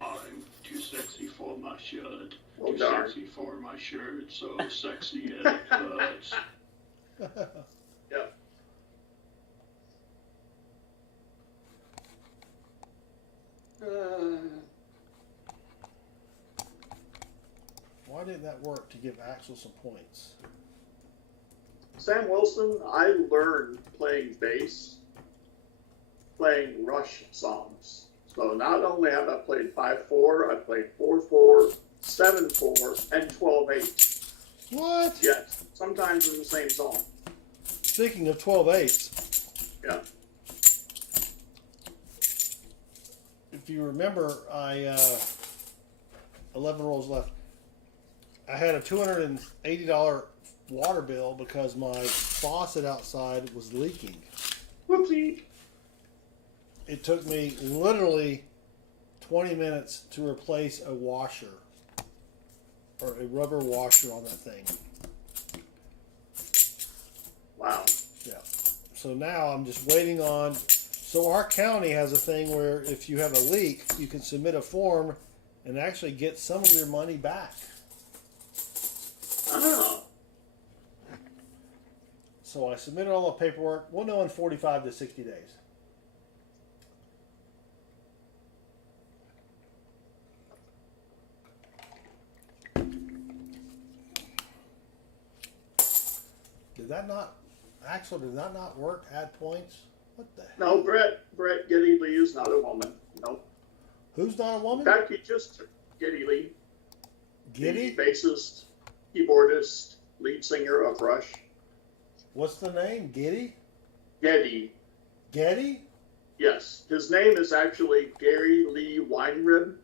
I'm too sexy for my shirt. Oh, Too darn. sexy for my shirt. So sexy it hurts. Yep. Why didn't that work to give Axel some points? Sam Wilson, I learned playing bass, playing Rush songs. So not only have I played 5/4, I played 4/4, 7/4, and 12/8. What? Yes, sometimes in the same song. Speaking of 12/8s, Yeah. if you remember, 11 rolls left. I had a $280 water bill because my faucet outside was leaking. Whoopsie. It took me literally 20 minutes to replace a washer or a rubber washer on that thing. Wow. Yeah. So now I'm just waiting on. So our county has a thing where if you have a leak, you can submit a form and actually get some of your money back. Oh. So I submitted all the paperwork. We'll know in 45 to 60 days. Did that not, Axel, did that not work? Add points? What the heck? No, Brett Geddy Lee is not a woman. No. Who's not a In woman? fact, he just Geddy Lee, Giddy? the bassist, keyboardist, lead singer of Rush. What's the name? Giddy? Geddy. Geddy? Yes, his name is actually Gary Lee Weinrib,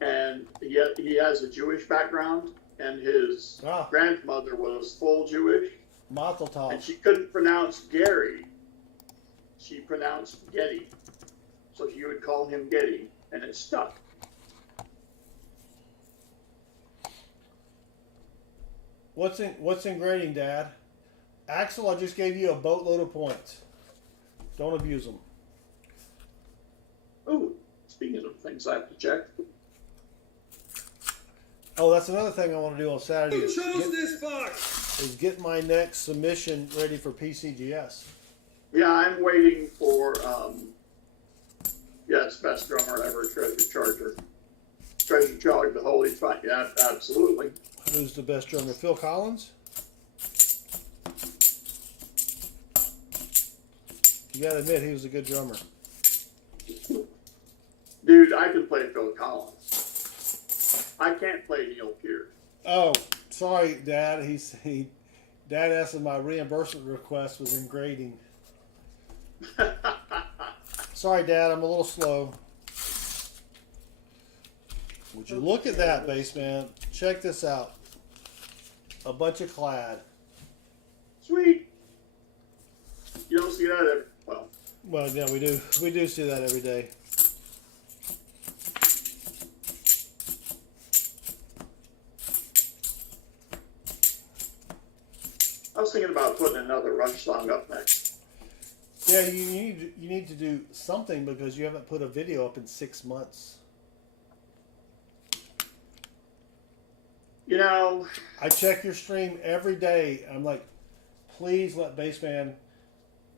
and he has a Jewish background, and his grandmother was full Jewish, Mazel tov. and she couldn't pronounce Gary. She pronounced Geddy, so she would call him Geddy, and it stuck. What's in grading, Dad? Axel, I just gave you a boatload of points. Don't abuse them. Oh, speaking of things I have to check. Oh, that's another thing I want to do on Saturday. Who chose this box? Is get my next submission ready for PCGS. Yeah, I'm waiting for, it's best drummer ever, Treasure Charger. Treasure Charger, the Holy Fight. Yeah, absolutely. Who's the best drummer? Phil Collins? You gotta admit, he was a good drummer. Dude, I can play Phil Collins. I can't play Neil Peart. Oh, sorry, Dad. Dad asked if my reimbursement request was in grading. Sorry, Dad. I'm a little slow. Would you look at that, bassman? Check this out. A bunch of clad. Sweet. You don't see that every, Well, yeah, we do. We do see that every day. I was thinking about putting another Rush song up next. Yeah, you need to do something because you haven't put a video up in 6 months. You know, I check your stream every day. I'm like, please let Bassman,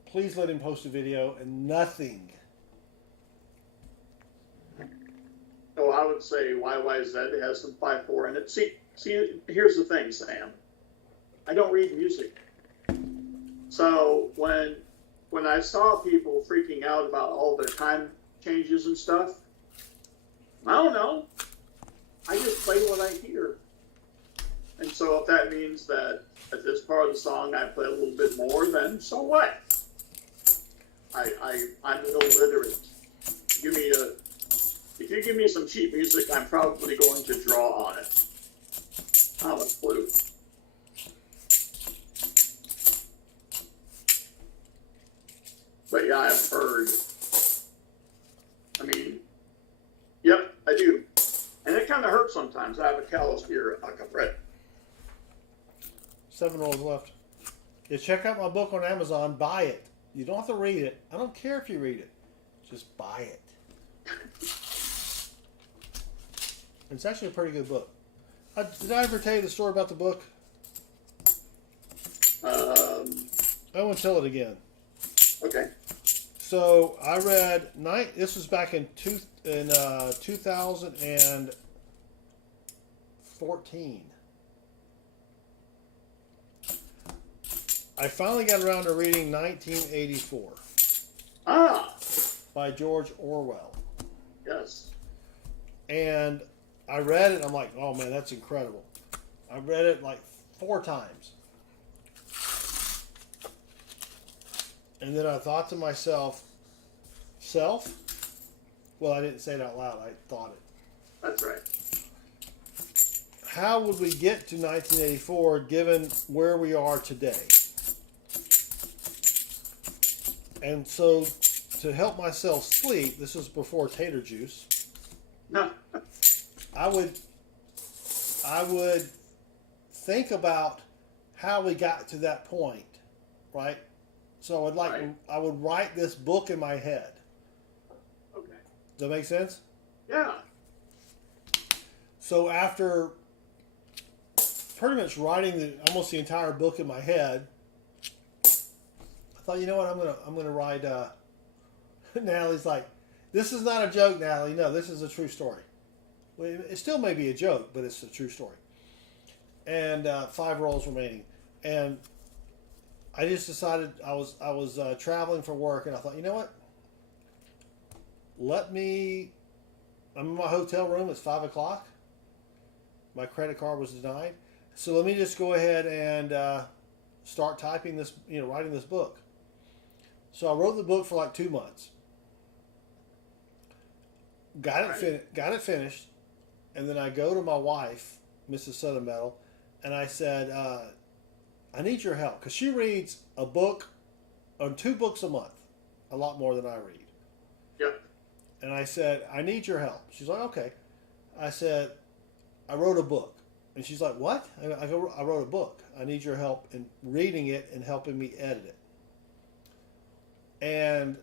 please let him post a video, and nothing. oh, I would say YYZ has some 5/4 in it. See, here's the thing, Sam. I don't read music. So when I saw people freaking out about all their time changes and stuff, I don't know. I just play what I hear. And so if that means that at this part of the song I play a little bit more, then so what? I'm illiterate. If you give me some cheap music, I'm probably going to draw on it. I'm a flute. But yeah, I've heard. I mean, yep, I do. And it kind of hurts sometimes. I have a calloused ear like a fret. 7 rolls left. Yeah, check out my book on Amazon. Buy it. You don't have to read it. I don't care if you read it. Just buy it. It's actually a pretty good book. Did I ever tell you the story about the book? I won't tell it again. Okay. So I read this was back in 2014. I finally got around to reading 1984. Ah. By George Orwell. Yes. And I read it and I'm like, oh man, that's incredible. I read it like 4 times. And then I thought to myself, well, I didn't say it out loud. I thought it. That's right. How would we get to 1984 given where we are today? And so to help myself sleep, this was before tater juice. No. I would think about how we got to that point, right? So I would write this book in my head. Okay. Does that make sense? Yeah. So after pretty much writing almost the entire book in my head, I thought, you know what, I'm gonna write. Natalie's like, this is not a joke, Natalie. No, this is a true story. Well, it still may be a joke, but it's a true story. And 5 rolls remaining, and I just decided I was traveling for work, and I thought, you know what? I'm in my hotel room. It's 5 o'clock. My credit card was denied, so let me just go ahead and start typing this, writing this book. So I wrote the book for like 2 months. Got it finished, and then I go to my wife, Mrs. Southern Metal, and I said, I need your help, because she reads a book, 2 books a month, a lot more than I read. Yep. And I said, I need your help. She's like, okay. I said, I wrote a book. And she's like, what? I go, I wrote a book. I need your help in reading it and helping me edit it. And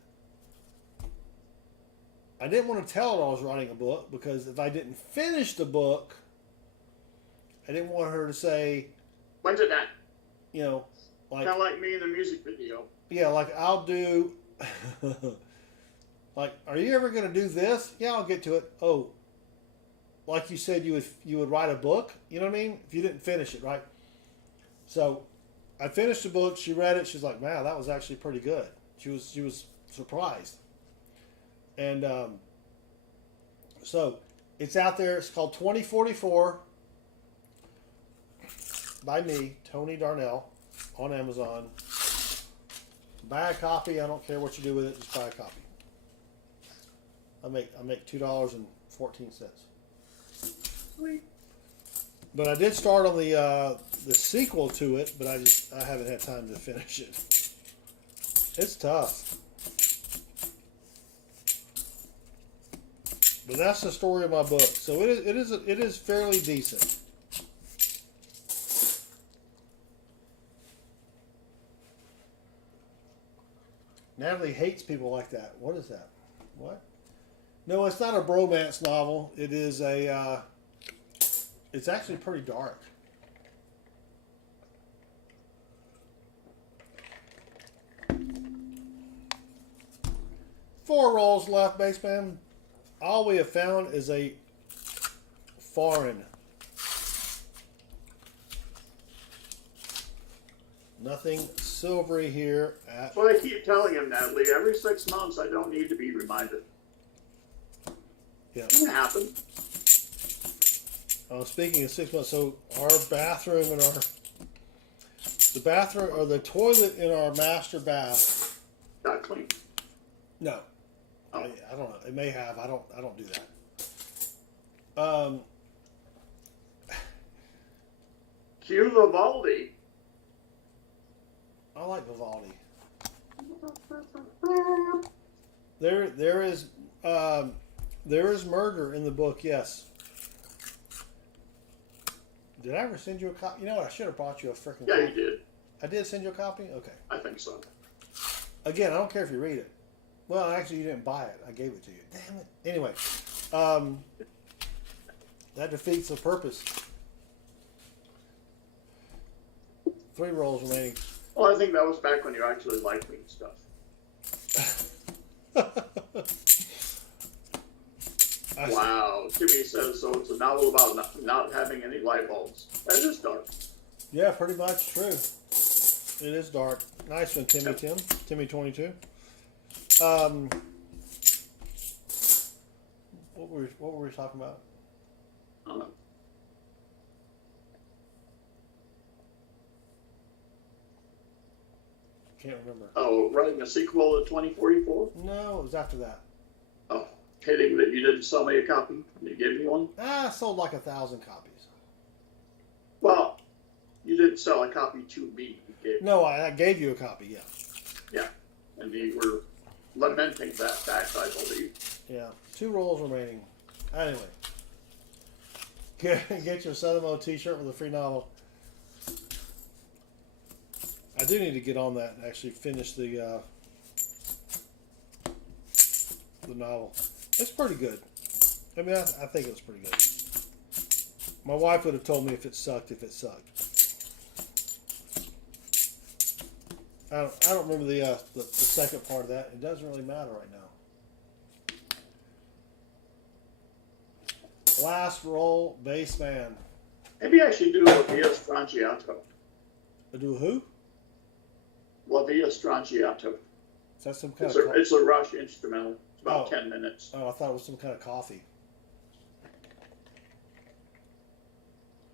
I didn't want to tell her I was writing a book because if I didn't finish the book, I didn't want her to say, When's it at? you know, like, Kind of like me in the music video. yeah, like I'll do, like, are you ever going to do this? Yeah, I'll get to it. Oh, like you said, you would write a book. You know what I mean? If you didn't finish it, right? So I finished the book. She read it. She's like, man, that was actually pretty good. She was surprised. And so it's out there. It's called 2044 by me, Tony Darnell, on Amazon. Buy a copy. I don't care what you do with it. Just buy a copy. I make $2.14. Sweet. But I did start on the sequel to it, but I haven't had time to finish it. It's tough. But that's the story of my book. So it is fairly decent. Natalie hates people like that. What is that? What? No, it's not a bromance novel. It is a. It's actually pretty dark. Four rolls left, baseman. All we have found is a foreign. Nothing silvery here. That's what I keep telling him, Natalie. Every 6 months, I don't need to be reminded. Yeah. It's gonna happen. Speaking of 6 months, so our bathroom and the bathroom or the toilet in our master bath. Not clean. No, Oh. I don't know. It may have. I don't do that. Cue Vivaldi. I like Vivaldi. There is murder in the book. Yes. Did I ever send you a copy? You know what? I should have brought you a freaking Yeah, copy. you did. I did send you a copy? Okay. I think so. Again, I don't care if you read it. Well, actually, you didn't buy it. I gave it to you. Damn it. Anyway, that defeats the purpose. 3 rolls remaining. Well, I think that was back when you actually liked me and stuff. Wow. Timmy says, so it's a novel about not having any light bulbs. That is dark. Yeah, pretty much true. It is dark. Nice one, Timmy. Timmy 22. What were we talking about? I don't know. Can't remember. Oh, writing a sequel to 2044? No, it was after that. Oh, hitting that you didn't sell me a copy. You gave me one? I sold like 1,000 copies. Well, you didn't sell a copy to me. You gave No, I gave you a copy, yeah. Yeah, and you were lamenting that fact, I believe. Yeah, 2 rolls remaining. Anyway, get your Southern Mode t-shirt with a free novel. I do need to get on that and actually finish the novel. It's pretty good. I mean, I think it was pretty good. My wife would have told me if it sucked. I don't remember the second part of that. It doesn't really matter right now. Last roll, baseman. Maybe I should do La Via Strangiato. Do who? La Via Strangiato. Is that some kind It's a Rush instrumental. It's about Oh. 10 minutes. Oh, I thought it was some kind of coffee.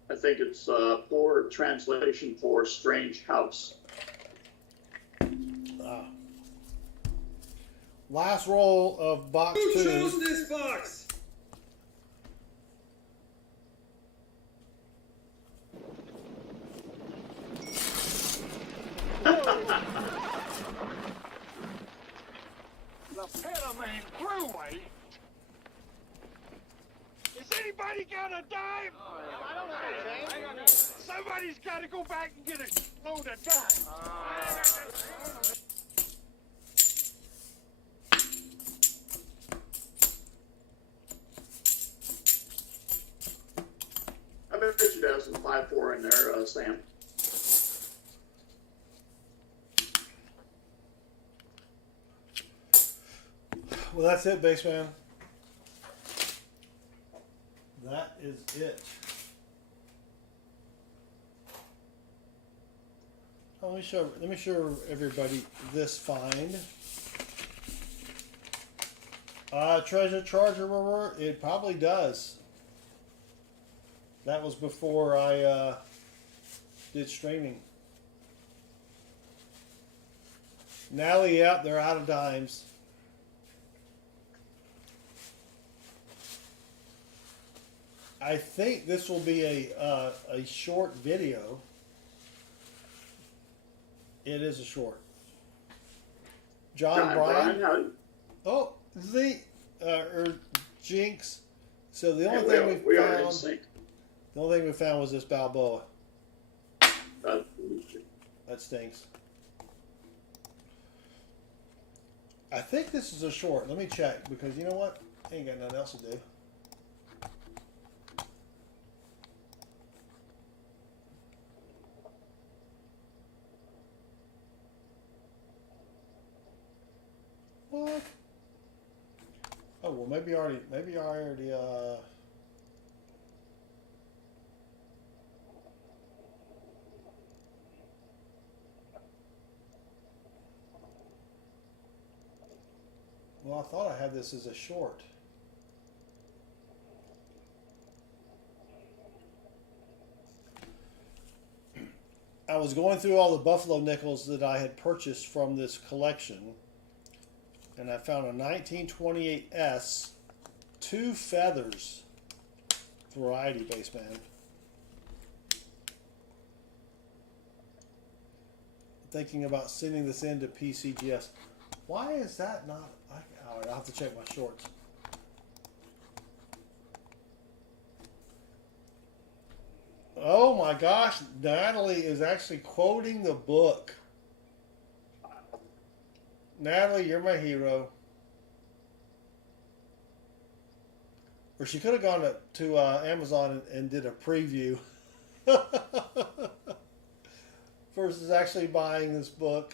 I think it's poor translation for Strange House. Last roll of box Who 2. chose this box? The Panamanian Thruway? Is anybody got a dime? I don't have a change. Somebody's got to go back and get a load of dust. I bet you have some 5.4 in there, Sam. Well, that's it, Baseman. That is it. Oh, let me show everybody this find. Treasure Charger Reward. It probably does. That was before I did streaming. Nally, yeah, they're out of dimes. I think this will be a short video. It is a short. John Bryan. Oh, or Jinx. So the only thing we found. The only thing we found was this Balboa. That stinks. I think this is a short. Let me check because you know what? I ain't got nothing else to do. What? Oh well, maybe I already. Well, I thought I had this as a short. I was going through all the Buffalo nickels that I had purchased from this collection, and I found a 1928S 2 feathers variety baseband. Thinking about sending this in to PCGS. Why is that not? I'll have to check my shorts. Oh my gosh, Natalie is actually quoting the book. Natalie, you're my hero. Or she could have gone to Amazon and did a preview versus actually buying this book.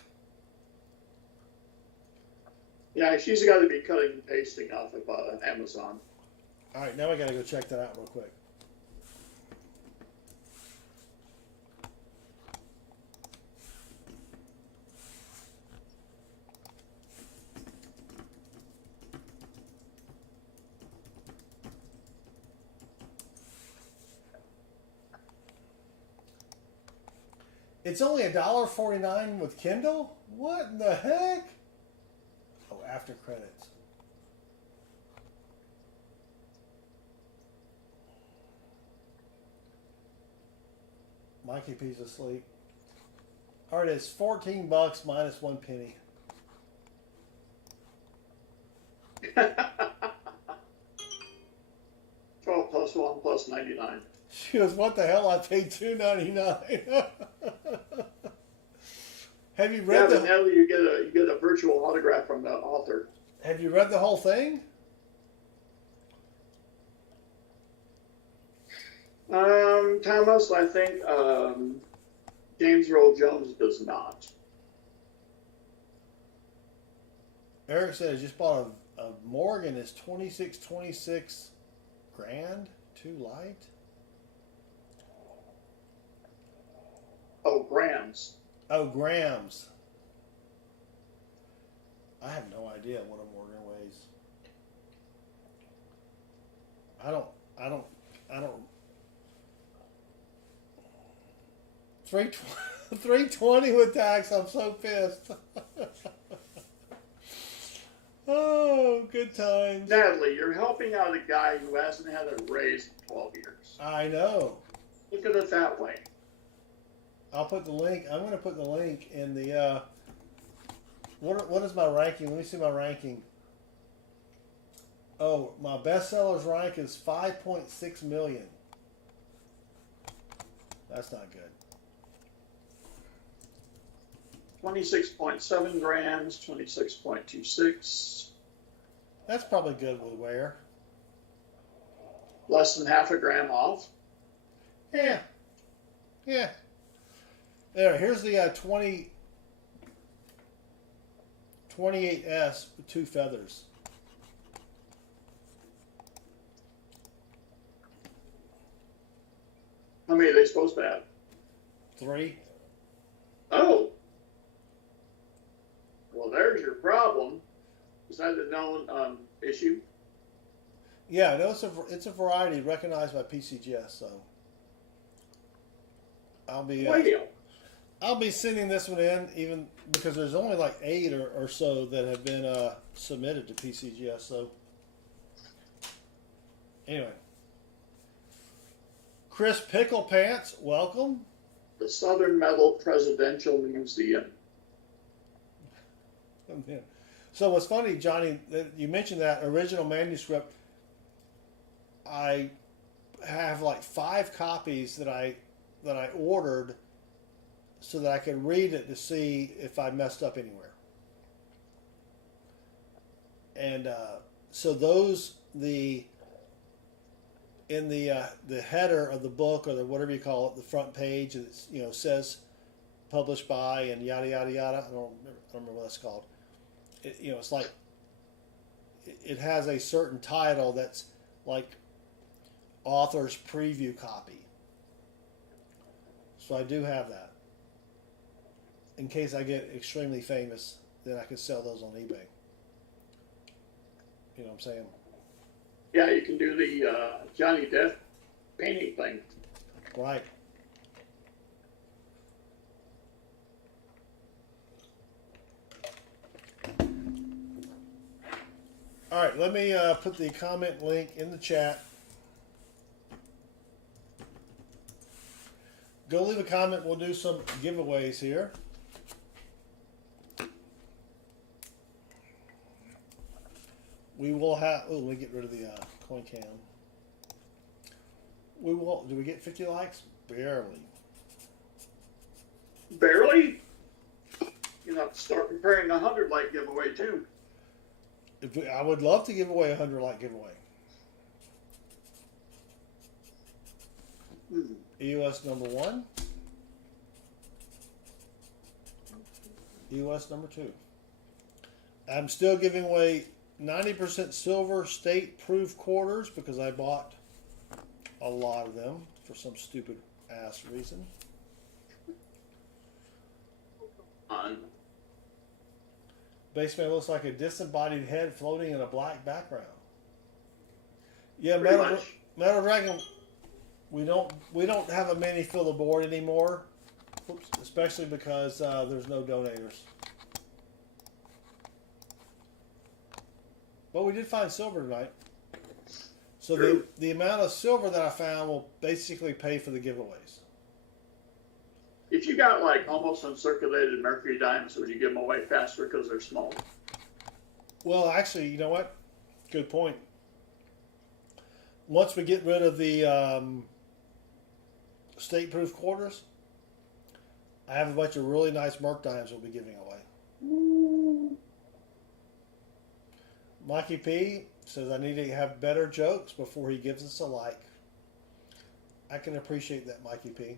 Yeah, she's got to be cutting and pasting off of Amazon. All right, now I got to go check that out real quick. It's only $1.49 with Kindle? What in the heck? Oh, after credits. Mikey P's asleep. All right, it's $14 minus 1 penny. 12 plus 1 plus 99. She goes, what the hell? I paid $2.99. Have you read the? Natalie, you get a virtual autograph from the author. Have you read the whole thing? Thomas, I think James Earl Jones does not. Eric said, I just bought a Morgan. It's 26 grand. Too light. Oh, grams. Oh, grams. I have no idea what a Morgan weighs. I don't. 320 with tax. I'm so pissed. Oh, good times. Natalie, you're helping out a guy who hasn't had a raise in 12 years. I know. Look at it that way. I'll put the link. I'm going to put the link in the. What is my ranking? Let me see my ranking. Oh, my bestsellers rank is 5.6 million. That's not good. 26.7 grams, 26.26. That's probably good with wear. Less than half a gram off. Yeah. Yeah. There, here's the 28S with 2 feathers. How many are they supposed to have? 3. Oh. Well, there's your problem. Is that a known issue? Yeah, no, it's a variety recognized by PCGS, so I'll be sending this one in, even because there's only like 8 or so that have been submitted to PCGS. So anyway, Chris Pickle Pants, welcome. The Southern Metal Presidential Museum. So what's funny, Johnny, that you mentioned that original manuscript. I have like 5 copies that I ordered so that I could read it to see if I messed up anywhere. And so those in the header of the book, or the whatever you call it, the front page, it's, says published by and yada yada yada. I don't remember what that's called. It's like it has a certain title that's like author's preview copy. So I do have that. In case I get extremely famous, then I can sell those on eBay. You know what I'm saying? Yeah, you can do the Johnny Depp painting thing. Right. All right, let me put the comment link in the chat. Go leave a comment. We'll do some giveaways here. We will have. Oh, let me get rid of the coin cam. We will. Do we get 50 likes? Barely. Barely? You have to start preparing a 100-like giveaway too. I would love to give away a 100-like giveaway. EOS number 1. EOS number 2. I'm still giving away 90% silver state proof quarters because I bought a lot of them for some stupid ass reason. Baseman looks like a disembodied head floating in a black background. Yeah, Metal Dragon. We don't have a mini fill the board anymore. Oops, especially because there's no donators. But we did find silver tonight. So the amount of silver that I found will basically pay for the giveaways. If you got like almost uncirculated mercury diamonds, would you give them away faster because they're small? Well, actually, you know what? Good point. Once we get rid of the state-proof quarters, I have a bunch of really nice merc diamonds we'll be giving away. Mikey P says I need to have better jokes before he gives us a like. I can appreciate that, Mikey P.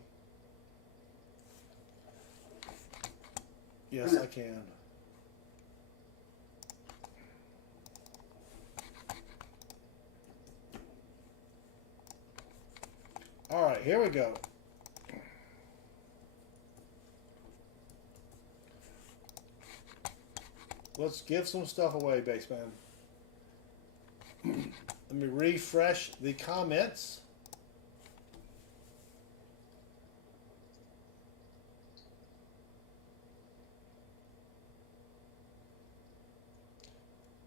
Yes, I can. All right, here we go. Let's give some stuff away, Baseman. Let me refresh the comments.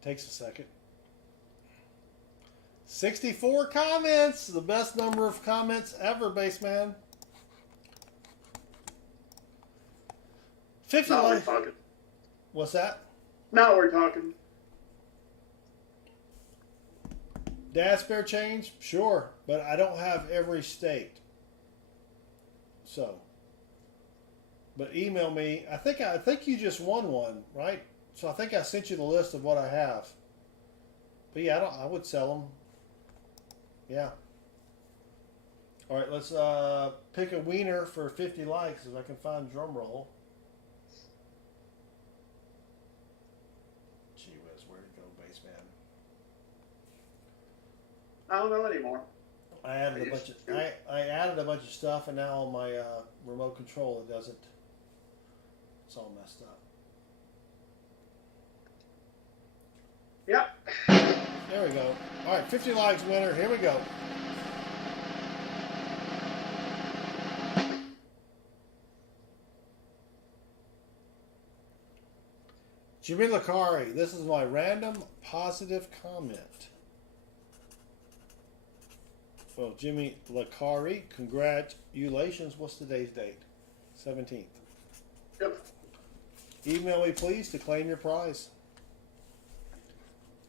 Takes a second. 64 comments, the best number of comments ever, Baseman. 50 Now we're likes. talking. What's that? Now we're talking. Dad spare change? Sure, but I don't have every state. So, but email me. I think you just won one, right? So I think I sent you the list of what I have. But yeah, I would sell them. Yeah. All right, let's pick a wiener for 50 likes if I can find drum roll. Gee whiz, where'd it go, bassman? I don't know anymore. I added a bunch of stuff, and now on my remote control it doesn't. It's all messed up. Yep. There we go. All right, 50 likes winner. Here we go. Jimmy Lacari, this is my random positive comment. Well, Jimmy Lacari, congratulations. What's today's date? 17th. Yep. Email me, please, to claim your prize.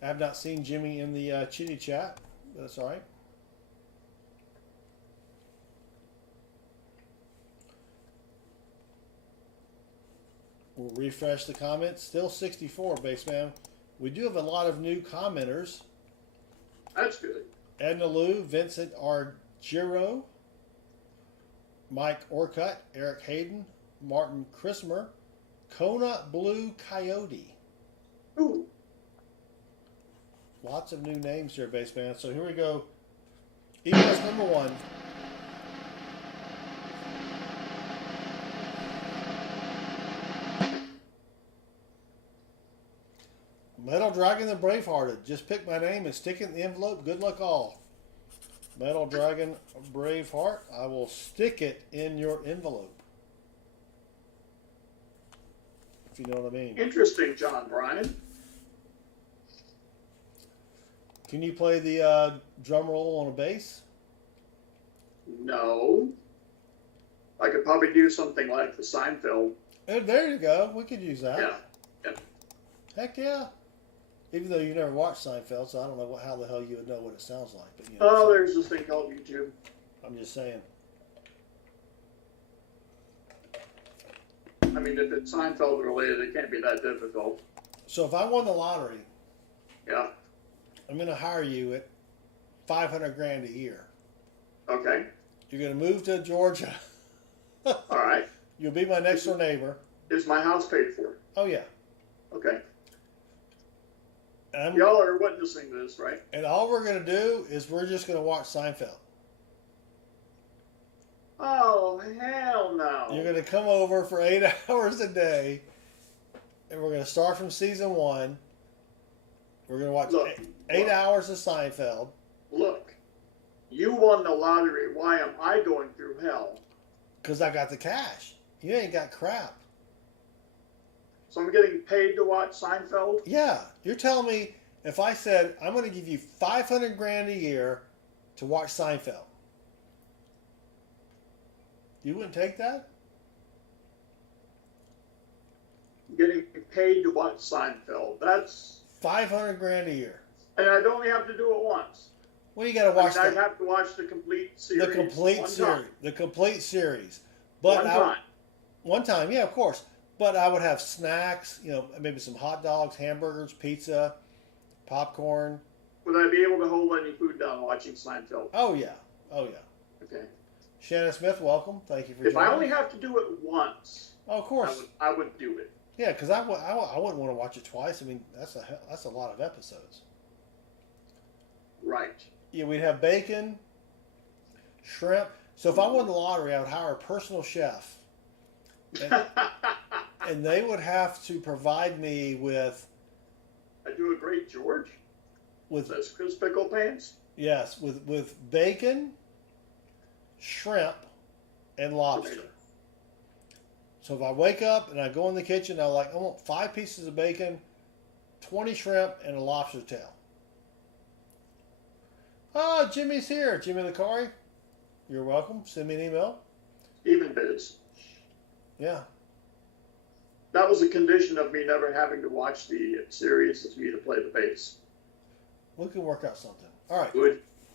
I have not seen Jimmy in the chitty chat, but that's all right. We'll refresh the comments. Still 64, baseman. We do have a lot of new commenters. That's good. Edna Lou, Vincent R. Giro, Mike Orcutt, Eric Hayden, Martin Chrismer, Kona Blue Coyote. Ooh. Lots of new names here, baseman. So here we go. ES number 1. Metal Dragon the Bravehearted. Just pick my name and stick it in the envelope. Good luck all. Metal Dragon Braveheart. I will stick it in your envelope. If you know what I mean. Interesting, John Bryan. Can you play the drum roll on a bass? No. I could probably do something like the Seinfeld. Oh, there you go. We could use that. Yeah. Heck yeah. Even though you never watched Seinfeld, so I don't know how the hell you would know what it sounds like. But you know, Oh, there's this thing called YouTube. I'm just saying. I mean, if it's Seinfeld related, it can't be that difficult. So if I won the lottery, Yeah. I'm going to hire you at $500,000 a year. Okay. You're going to move to Georgia. All right. You'll be my next door neighbor. Is my house paid for? Oh yeah. Okay. And Y'all are witnessing this, right? And all we're going to do is we're just going to watch Seinfeld. Oh, hell no. You're going to come over for 8 hours a day, and we're going to start from season 1. We're going to watch Look, 8 hours of Seinfeld. Look, you won the lottery. Why am I going through hell? Because I got the cash. You ain't got crap. So I'm getting paid to watch Seinfeld? Yeah. You're telling me if I said, I'm going to give you $500,000 a year to watch Seinfeld, you wouldn't take that? I'm getting paid to watch Seinfeld. That's $500,000 a year. And I'd only have to do it once. Well, you got to watch I'd have to watch the complete series. The complete series. Time. The complete series. But one time, yeah, of course. But I would have snacks, you know, maybe some hot dogs, hamburgers, pizza, popcorn. Would I be able to hold any food down watching Seinfeld? Oh yeah. Oh yeah. Okay. Shannon Smith, welcome. Thank you for joining. If I only have to do it once, of course, I would do it. Yeah, because I wouldn't want to watch it twice. I mean, that's a lot of episodes. Right. Yeah, we'd have bacon, shrimp. So if I won the lottery, I would hire a personal chef, and they would have to provide me with. I do a great George. With that's Chris Pickle Pants. Yes, with bacon, shrimp, and lobster. Okay. So if I wake up and I go in the kitchen, I want 5 pieces of bacon, 20 shrimp, and a lobster tail. Oh, Jimmy's here. Jimmy Lacari. You're welcome. Send me an email. Even bids. Yeah. That was a condition of me never having to watch the series is me to play the bass. We can work out something. All right.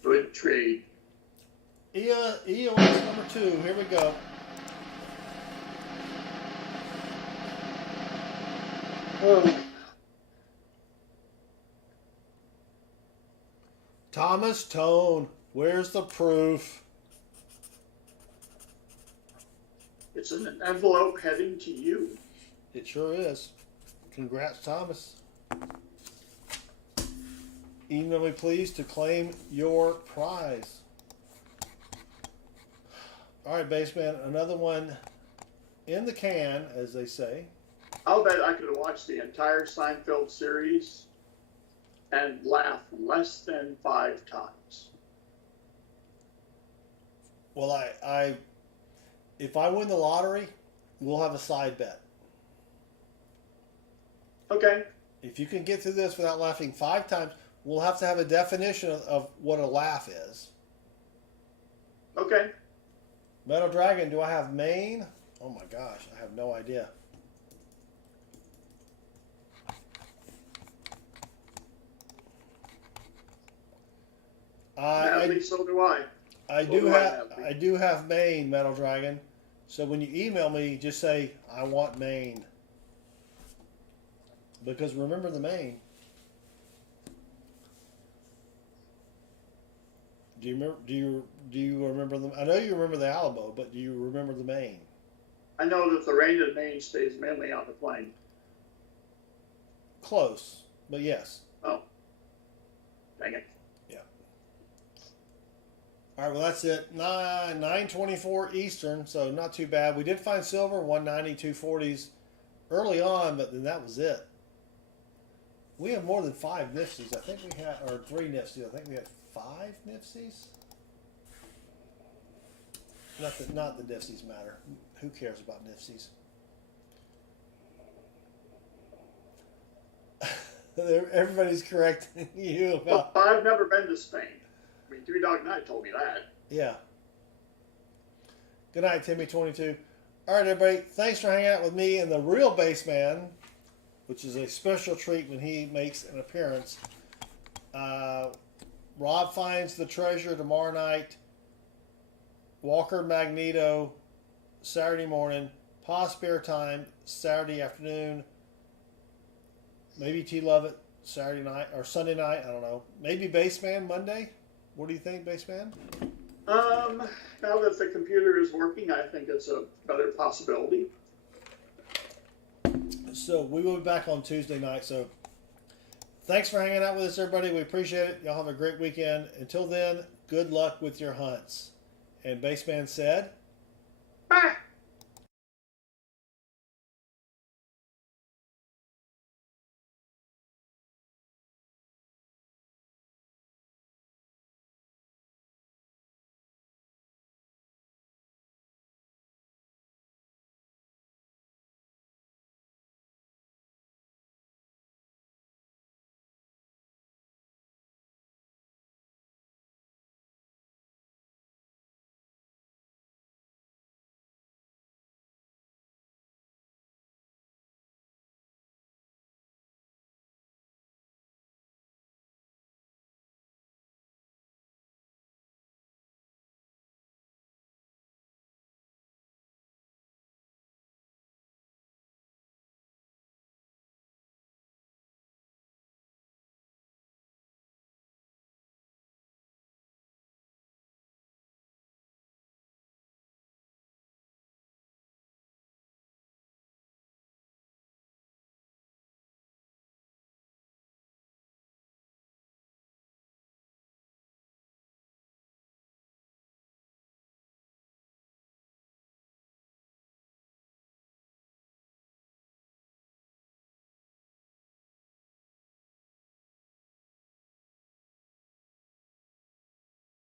Good trade. EOS number 2. Here we go. Thomas Tone, where's the proof? It's in an envelope heading to you. It sure is. Congrats, Thomas. Email me, please, to claim your prize. All right, Baseman, another one in the can, as they say. I'll bet I could have watched the entire Seinfeld series and laughed less than 5 times. Well, if I win the lottery, we'll have a side bet. Okay. If you can get through this without laughing 5 times, we'll have to have a definition of what a laugh is. Okay. Metal Dragon, do I have Maine? Oh my gosh, I have no idea. At least so do I. I do have Maine, Metal Dragon. So when you email me, just say I want Maine. Because remember the Maine. Do you remember them? I know you remember the Alamo, but do you remember the Maine? I know that the rain in Maine stays mainly on the plain. Close, but yes. Oh. Dang it. Yeah. All right, well that's it. 9:24 Eastern, so not too bad. We did find silver, 190, 240s early on, but then that was it. We have more than 5 NIFSIs. I think we had, or 3 NIFSIs. I think we had 5 NIFSIs. Not the NIFSIs matter. Who cares about NIFSIs? Everybody's correcting you about. Well, I've never been to Spain. I mean, 3 Dog Night told me that. Yeah. Good night, Timmy22. All right, everybody. Thanks for hanging out with me and the real Bassman, which is a special treat when he makes an appearance. Rob finds the treasure tomorrow night. Walker Magneto Saturday morning. Pa Spare Time Saturday afternoon. Maybe T Lovett Saturday night or Sunday night. I don't know. Maybe Bassman Monday. What do you think, Bassman? Now that the computer is working, I think it's a better possibility. So we will be back on Tuesday night. So thanks for hanging out with us, everybody. We appreciate it. Y'all have a great weekend. Until then, good luck with your hunts. And Bassman said...